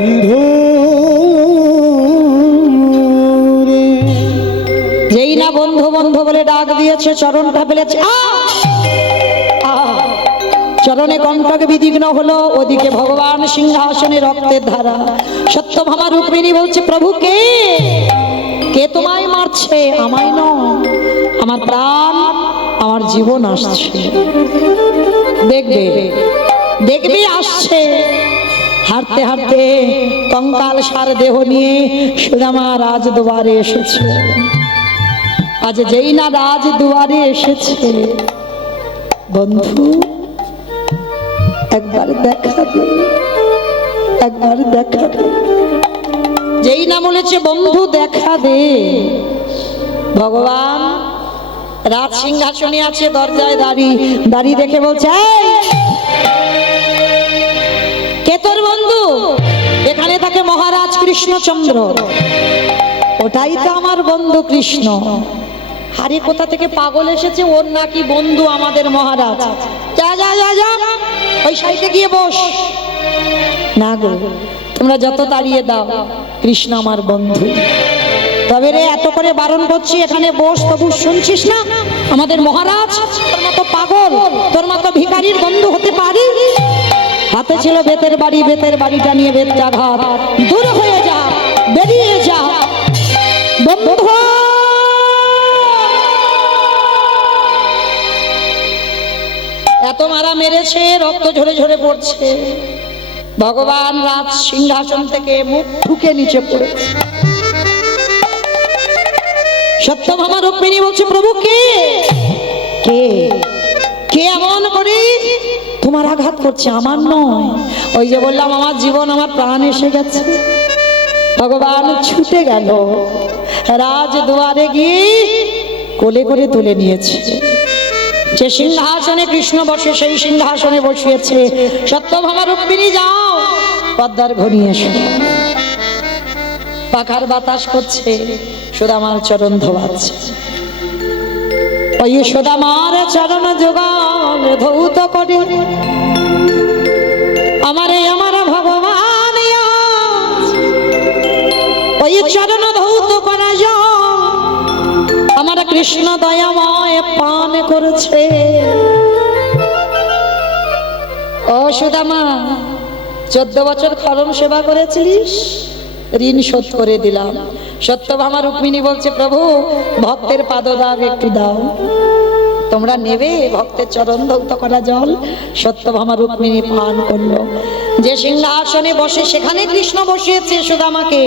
বন্ধু রে যেই না বন্ধু বন্ধু বলে ডাক দিয়েছে, চরণটা ফেলেছে, চরণে কণ্ঠক বিধিগ্ন হলো। ওদিকে ভগবান সিংহাসনে রক্তের ধারা। সত্যভামা রুক্মিণী বলছে, প্রভু কে কে তোমায় মারছে? আমায় নয়, আমার প্রাণ আমার জীবন আসছে। দেখবে দেখবে আসছে। হাঁটতে হাঁটতে কঙ্কাল সার দেহ নিয়ে সুদামা রাজদুয়ারে এসেছে। আজ যেই না রাজদুয়ারে এসেছে, বন্ধু একবার দেখা দে, একবার দেখা দে। যেই না বলেছে বন্ধু দেখা দে, ভগবান রাজ সিংহাসনে আছে, দরজায় দাঁড়িয়ে দেখে বলছে, এই, কে তোর বন্ধু? এখানে থাকে মহারাজ কৃষ্ণচন্দ্র। ওটাই তো আমার বন্ধু কৃষ্ণ। হারি কোথা থেকে পাগল এসেছে, ওর নাকি বন্ধু আমাদের মহারাজ। যা যা যা যা, ওই সাইডে গিয়ে বস। না গো, তোমরা যত তাড়িয়ে দাও, কৃষ্ণ আমার বন্ধু। তবে রে, এত করে বারণ করছি, এখানে বস, তবু শুনছিস না? আমাদের মহারাজ তোর মতো পাগল, তোর মতো ভিখারির বন্ধু হতে পারি? হাতে ছিল বেতের বাড়ি, বেতের বাড়িটা নিয়ে বেতটা ঘাত। দূর হয়ে যা, বেরিয়ে যা বন্ধু। এত মারা মেরেছে, রক্ত ঝরে ঝরে পড়ছে। ভগবান রাজ সিংহাসন থেকে মুখ ঠুকে নিচে পড়েছে। সত্যভামা রুক্মিণী বলছে, প্রভু কে কে কে এমন করে তোমার আঘাত করছে? আমার নয়, ওই যে বললাম আমার জীবন আমার প্রাণ এসে গেছে। ভগবান ছুটে গেল, রাজদুয়ারে গিয়ে কোলে করে তুলে নিয়েছে। যে সিংহাসনে কৃষ্ণ বসে, সেই সিংহাসনে বসিয়েছে। সত্যভামা রুক্মিণী, যাও পদ্মার ঘনিয়ে এসো। পাখার বাতাস করছে, সুদামার চরণ ধোয়াচ্ছে। ওই সুদামার চরণ যুগল ধৌত করে আমারে আমার ভগবান আজ। ওই চরণ ধৌত করা যাও, আমার কৃষ্ণ দয়াময় পান করেছে। ও সুদামা, 14 বছর খরম সেবা করেছিলিস, ঋণ শোধ করে দিলাম। সত্যভামা রুক্মিণী বলছে, প্রভু ভক্তের পাদদাগ একটু দাও। তোমরা নেবে ভক্তের চরণ ধৌত করা জল? সত্যভামা রুক্মিণী পান করলো। যে সিংহাসনে বসে সেখানে কৃষ্ণ বসিয়েছে সুদামাকে।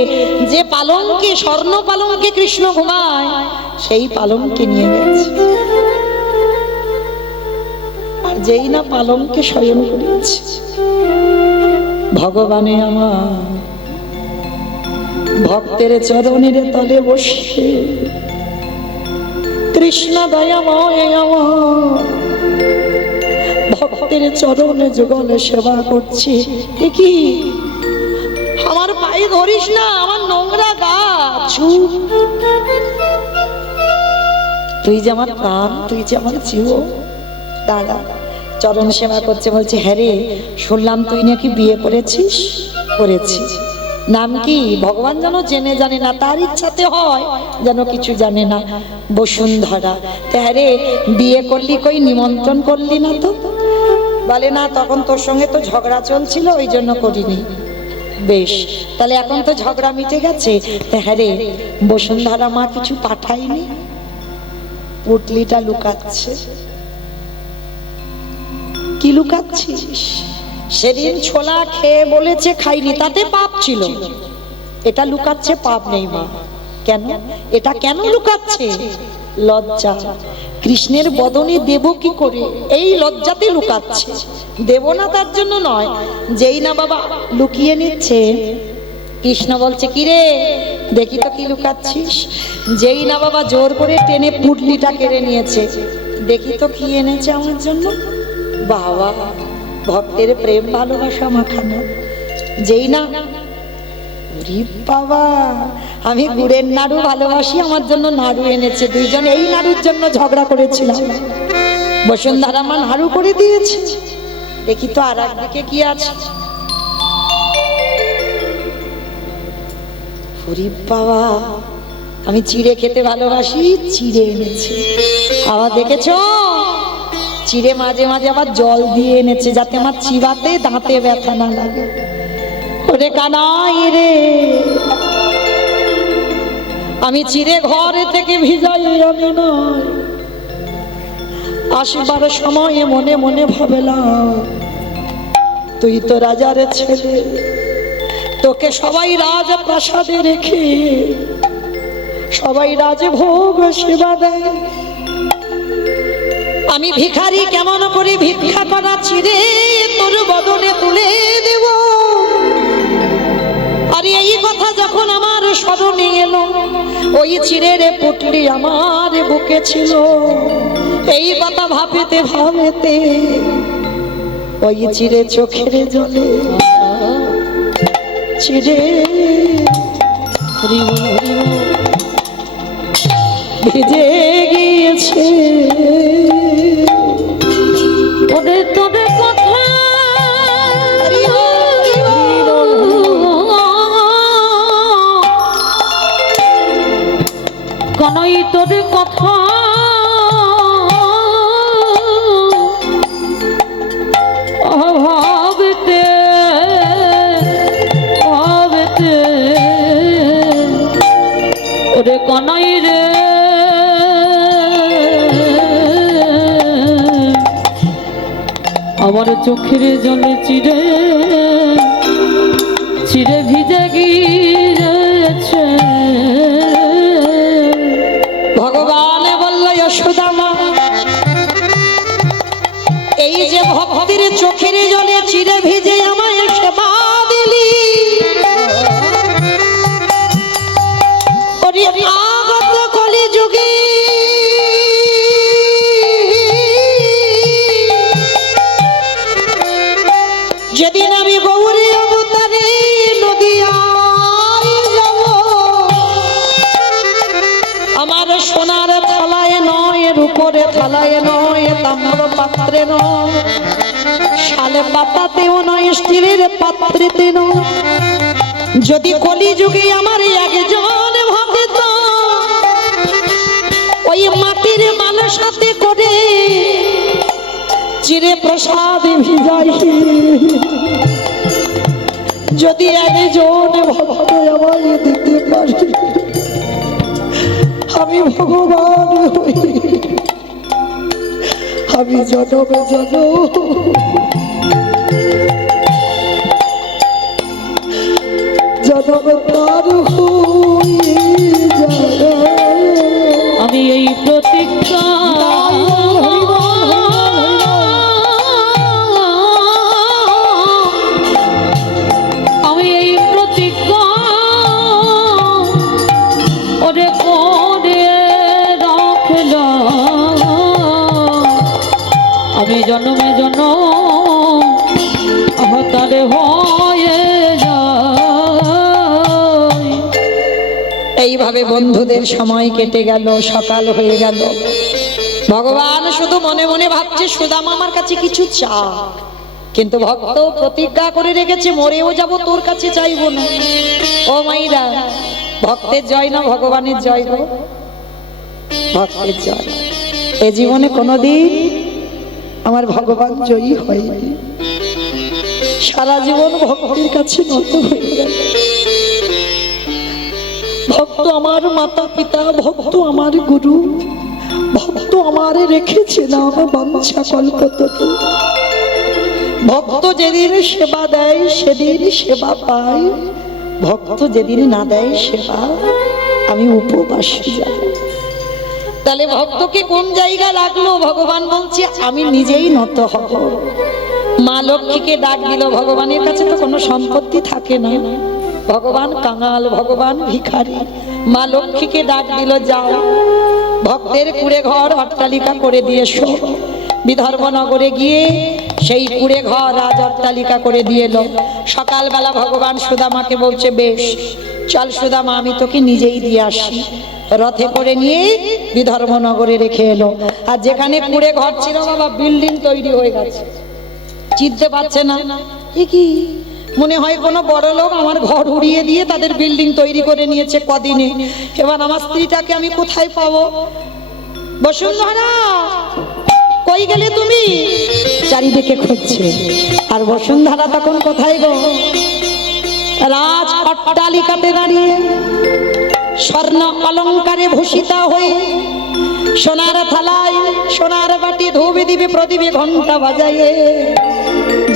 যে পালঙ্কে, স্বর্ণ পালঙ্কে কৃষ্ণ ঘুমায়, সেই পালঙ্কে নিয়ে গেছে। আর যেই না পালঙ্কে শয়ন করেছে, ভগবানে আমার ভক্তের চরণের তলে বসে কৃষ্ণ দয়াময় আমার ভক্তের চরণে যুগলে সেবা করছি। কি আমার পায়ে ধরিস না, আমার নোংরা গা ছু। তুই যে আমার প্রাণ, তুই যে আমার জীবন। দাদা চরণ সেবা করছে, বলছে, হ্যাঁ রে, শুনলাম তুই নাকি বিয়ে করেছিস। করেছি। নাম কি? ভগবান যেন জেনে জানে না, তার ইচ্ছাতে হয় যেন কিছু জানে না। বসুন্ধরা। হ্যাঁ রে, বিয়ে করলি, কই নিমন্ত্রণ করলি না তো? বলে না, তখন তোর সঙ্গে তো ঝগড়া চলছিল, ওই জন্য করিনি। বেশ, তাহলে এখন তো ঝগড়া মিটে গেছে। হ্যাঁ রে, বসুন্ধরা মা কিছু পাঠায়নি, পুটলিটা লুকাচ্ছে। কি লুকাচ্ছিস? সেদিন ছোলা খেয়ে বলেছে খাইনি, তাতে পাপ ছিল। এটা লুকাচ্ছে, পাপ নেই মা। কেন এটা কেন লুকাচ্ছে? লজ্জা। কৃষ্ণের বদনে দেব কি করে, এই লজ্জাতে লুকাচ্ছে। দেব না তার জন্য নয়, যেই না বাবা লুকিয়ে নিচ্ছে, কৃষ্ণ বলছে, কি রে দেখি তো কি লুকাচ্ছিস। যেই না বাবা জোর করে টেনে পুটলিটা কেড়ে নিয়েছে, দেখি তো কি এনেছে আমার জন্য। বাবা, ভক্তের প্রেম ভালোবাসা মাখানো। যেই না, বাবা আমি গুড়ের নাড়ু ভালোবাসি, আমার জন্য নাড়ু এনেছে। দুইজন এই নাড়ুর জন্য ঝগড়া করেছিলাম, বসুন্ধরা মা নাড়ু করে দিয়েছে। দেখি তো আর একদিকে কি আছে। ওরে বাবা, আমি চিড়ে খেতে ভালোবাসি, চিড়ে এনেছে। আবার দেখেছো, চিড়ে মাঝে মাঝে আবার জল দিয়ে এনেছে, যাতে আমার চিবাতে দাঁতে ব্যথা না লাগে। ওরে কানাই রে, আমি চিড়ে ঘরে থেকে ভিজাই আমি নয়, আসবার সময়ে মনে মনে ভাবলাম তুই তো রাজার ছেলে, তোকে সবাই রাজপ্রাসাদে রেখে সবাই রাজভোগ সেবা দেয়, আমি ভিখারি কেমন করে ভিক্ষা করা চিড়ে তোর বদনে তুলে দেব। আর এই কথা যখন আমার স্মরণে এলো, ওই চিড়ের পুটলি আমার বুকে ছিল, এই কথা ভাবতে ভাবতে ওই চিড়ে চোখের জলে চিড়ে ভিজে গিয়েছে। ওদের তোদের কথা কানাই, তোদের কথা ভাবতে ভাবতে ওরে কানাই রে, আমার চোখের জলে চিড়ে চিড়ে ভিজে গিয়েছে। ভগবান বলল যশোদামা, এই যে ভক্তির চোখের জলে চিড়ে ভিজে আমায় সেবা দিলি, ওরে আগত কলি যুগে যেদিন আমি গৌরী অবতারে নদিয়ায় যাব, আমার সোনার থালায় নয়, রূপরে থালায় নয়, তাম্র পাত্রে নয়, শালে পাতাতেও নয়, স্টিলের পাত্রেতে নয়, যদি কলিযুগে আমার একজন ভক্ত ওই মাটির মালার সাথে করে চিড়ে প্রসাদ ভিজাই, যদি একজন ভক্ত আমায় দিতে পারে, আমি ভগবান হই, আমি জনমে জনমে তার হই যায়। আমি এই প্রতিজ্ঞা আমি এই প্রতিজ্ঞা ওরে করে রাখলাম, আমি জন্মে জন্ম অবতারে হয়ে যাই। এইভাবে বন্ধুদের সময় কেটে গেল, সকাল হয়ে গেল। ভগবান শুধু মনে মনে ভাবছে সুদামা আমার কাছে কিছু চা, কিন্তু ভক্ত প্রতিজ্ঞা করে রেখেছে মরেও যাব তোর কাছে চাইবো না। ও মাইরা, ভক্তের জয় না ভগবানের জয় গো? ভক্তের জয়। এ জীবনে কোনোদিন আমার ভগবান জয়ী হয়নি, সারা জীবন ভক্তের কাছে নত হয়ে গেল। ভক্ত আমার মাতা পিতা, ভক্ত আমার গুরু, ভক্ত আমারে রেখেছে নাম বাঞ্ছা কল্পতরু। ভক্ত যেদিন সেবা দেয় সেদিন সেবা পায়, ভক্ত যেদিন না দেয় সেবা আমি উপবাসে যাই। তাহলে ভক্তকে কোন জায়গা লাগলো? ভগবান বলছে আমি নিজেই নত হব। মা লক্ষ্মীকে ডাক দিল, ভগবানের কাছে তো কোনো সম্পত্তি থাকে না, ভগবান কাঙাল, ভগবান ভিখারি। মা লক্ষ্মীকে ডাক দিল, যাও ভক্তের কুড়ে ঘর অট্টালিকা করে দিয়েছো। বিদর্ভনগরে গিয়ে সেই কুড়ে ঘর রাজ অট্টালিকা করে দিয়ে এলো। সকালবেলা ভগবান সুদামাকে বলছে, বেশ চল সুদামা, আমি তোকে নিজেই দিয়ে আসি। রথে করে নিয়ে বিদর্ভনগরে রেখে এলো। আর যেখানে কুড়ে ঘর ছিল বাবা, বিল্ডিং তৈরি হয়ে গেছে, চিনতে পারছে না। কি মনে হয় কোনো বড় লোক আমার ঘর উড়িয়ে দিয়ে তাদের বিল্ডিং তৈরি করে নিয়েছে কদিনে। এবার আমার স্ত্রীটাকে আমি কোথায় পাবো? বসুন্ধরা, কই গেলে তুমি? চারিদিকে খুঁজছে। আর বসুন্ধরা তখন কোথায় গো? রাজ অট্টালিকাতে দাঁড়িয়ে, স্বর্ণ অলঙ্কারে ভূষিতা হয়ে, সোনার থালায় সোনার বাটি ধূপ দিবে প্রদীপে ঘন্টা বাজাইয়ে,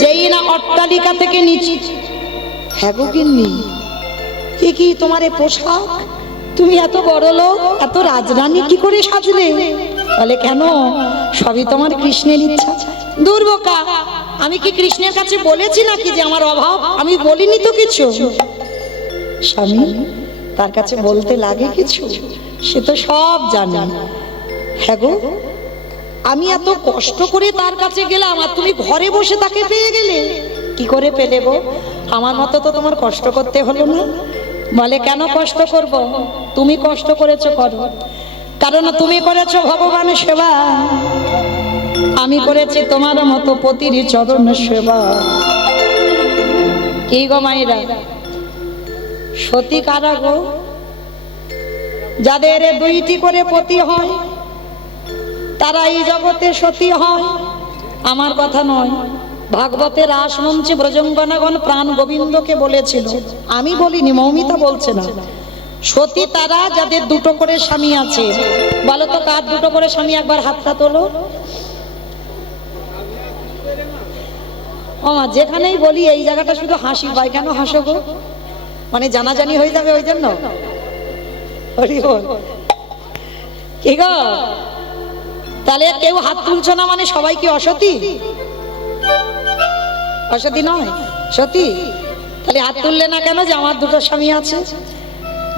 যেই না অট্টালিকা থেকে নিচে। হ্যাঁ গো গিন্নি, কি তোমার এই পোশাক? তুমি এত বড় লোক, এত রাজরানী কি করে সাজলে? বলে কেন? সবই তোমার কৃষ্ণের ইচ্ছা। দূর বোকা, আমি কি কৃষ্ণের কাছে বলেছি নাকি যে আমার অভাব? আমি বলিনি তো কিছু। স্বামী, তার কাছে বলতে লাগে কিছু? সে তো সব জানে। হ্যাঁ গো, আমি এত কষ্ট করে তার কাছে গেলাম আর তুমি ঘরে বসে তাকে পেয়ে গেলে? কি করে পেলে গো? আমার মতো তো তোমার কষ্ট করতে হলো না। বলে কেন কষ্ট করব? তুমি কষ্ট করেছো, করো, কারণ তুমি করেছো ভগবানের সেবা, আমি করেছি তোমার মতো পতির চরণ সেবা। কি গো মায়েরা, সতী কারা গো? যাদের দুইটি করে পতি হয় তারা এই জগতে সতী হয়। আমার কথা নয়, ভাগবতের রাস মঞ্চে ব্রজঙ্গনাগণ প্রাণ গোবিন্দকে বলেছিল, আমি বলিনি, মৌমিতা বলছে না। সতী তারা যাদের দুটো করে স্বামী আছে। বলো তো কার দুটো করে স্বামী? একবার হাতটা তোলো। ওমা, যেখানেই বলি এই জায়গাটা শুধু হাসি পায়। কেন হাসো গো? মানে জানাজানি হয়ে যাবে ওই জন্য? হরি বল। কি গো, তাহলে কেউ হাত তুলছো না মানে সবাই কি অসতী? অসতী নয়, সতী। তাহলে হাত তুললে না কেন? যে আমার দুটো স্বামী আছে।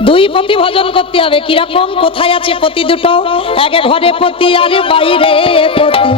দুই পতি ভজন করতে হবে। কিরকম? কোথায় আছে পতি দুটো? এক ঘরে পতি আর বাইরে পতি।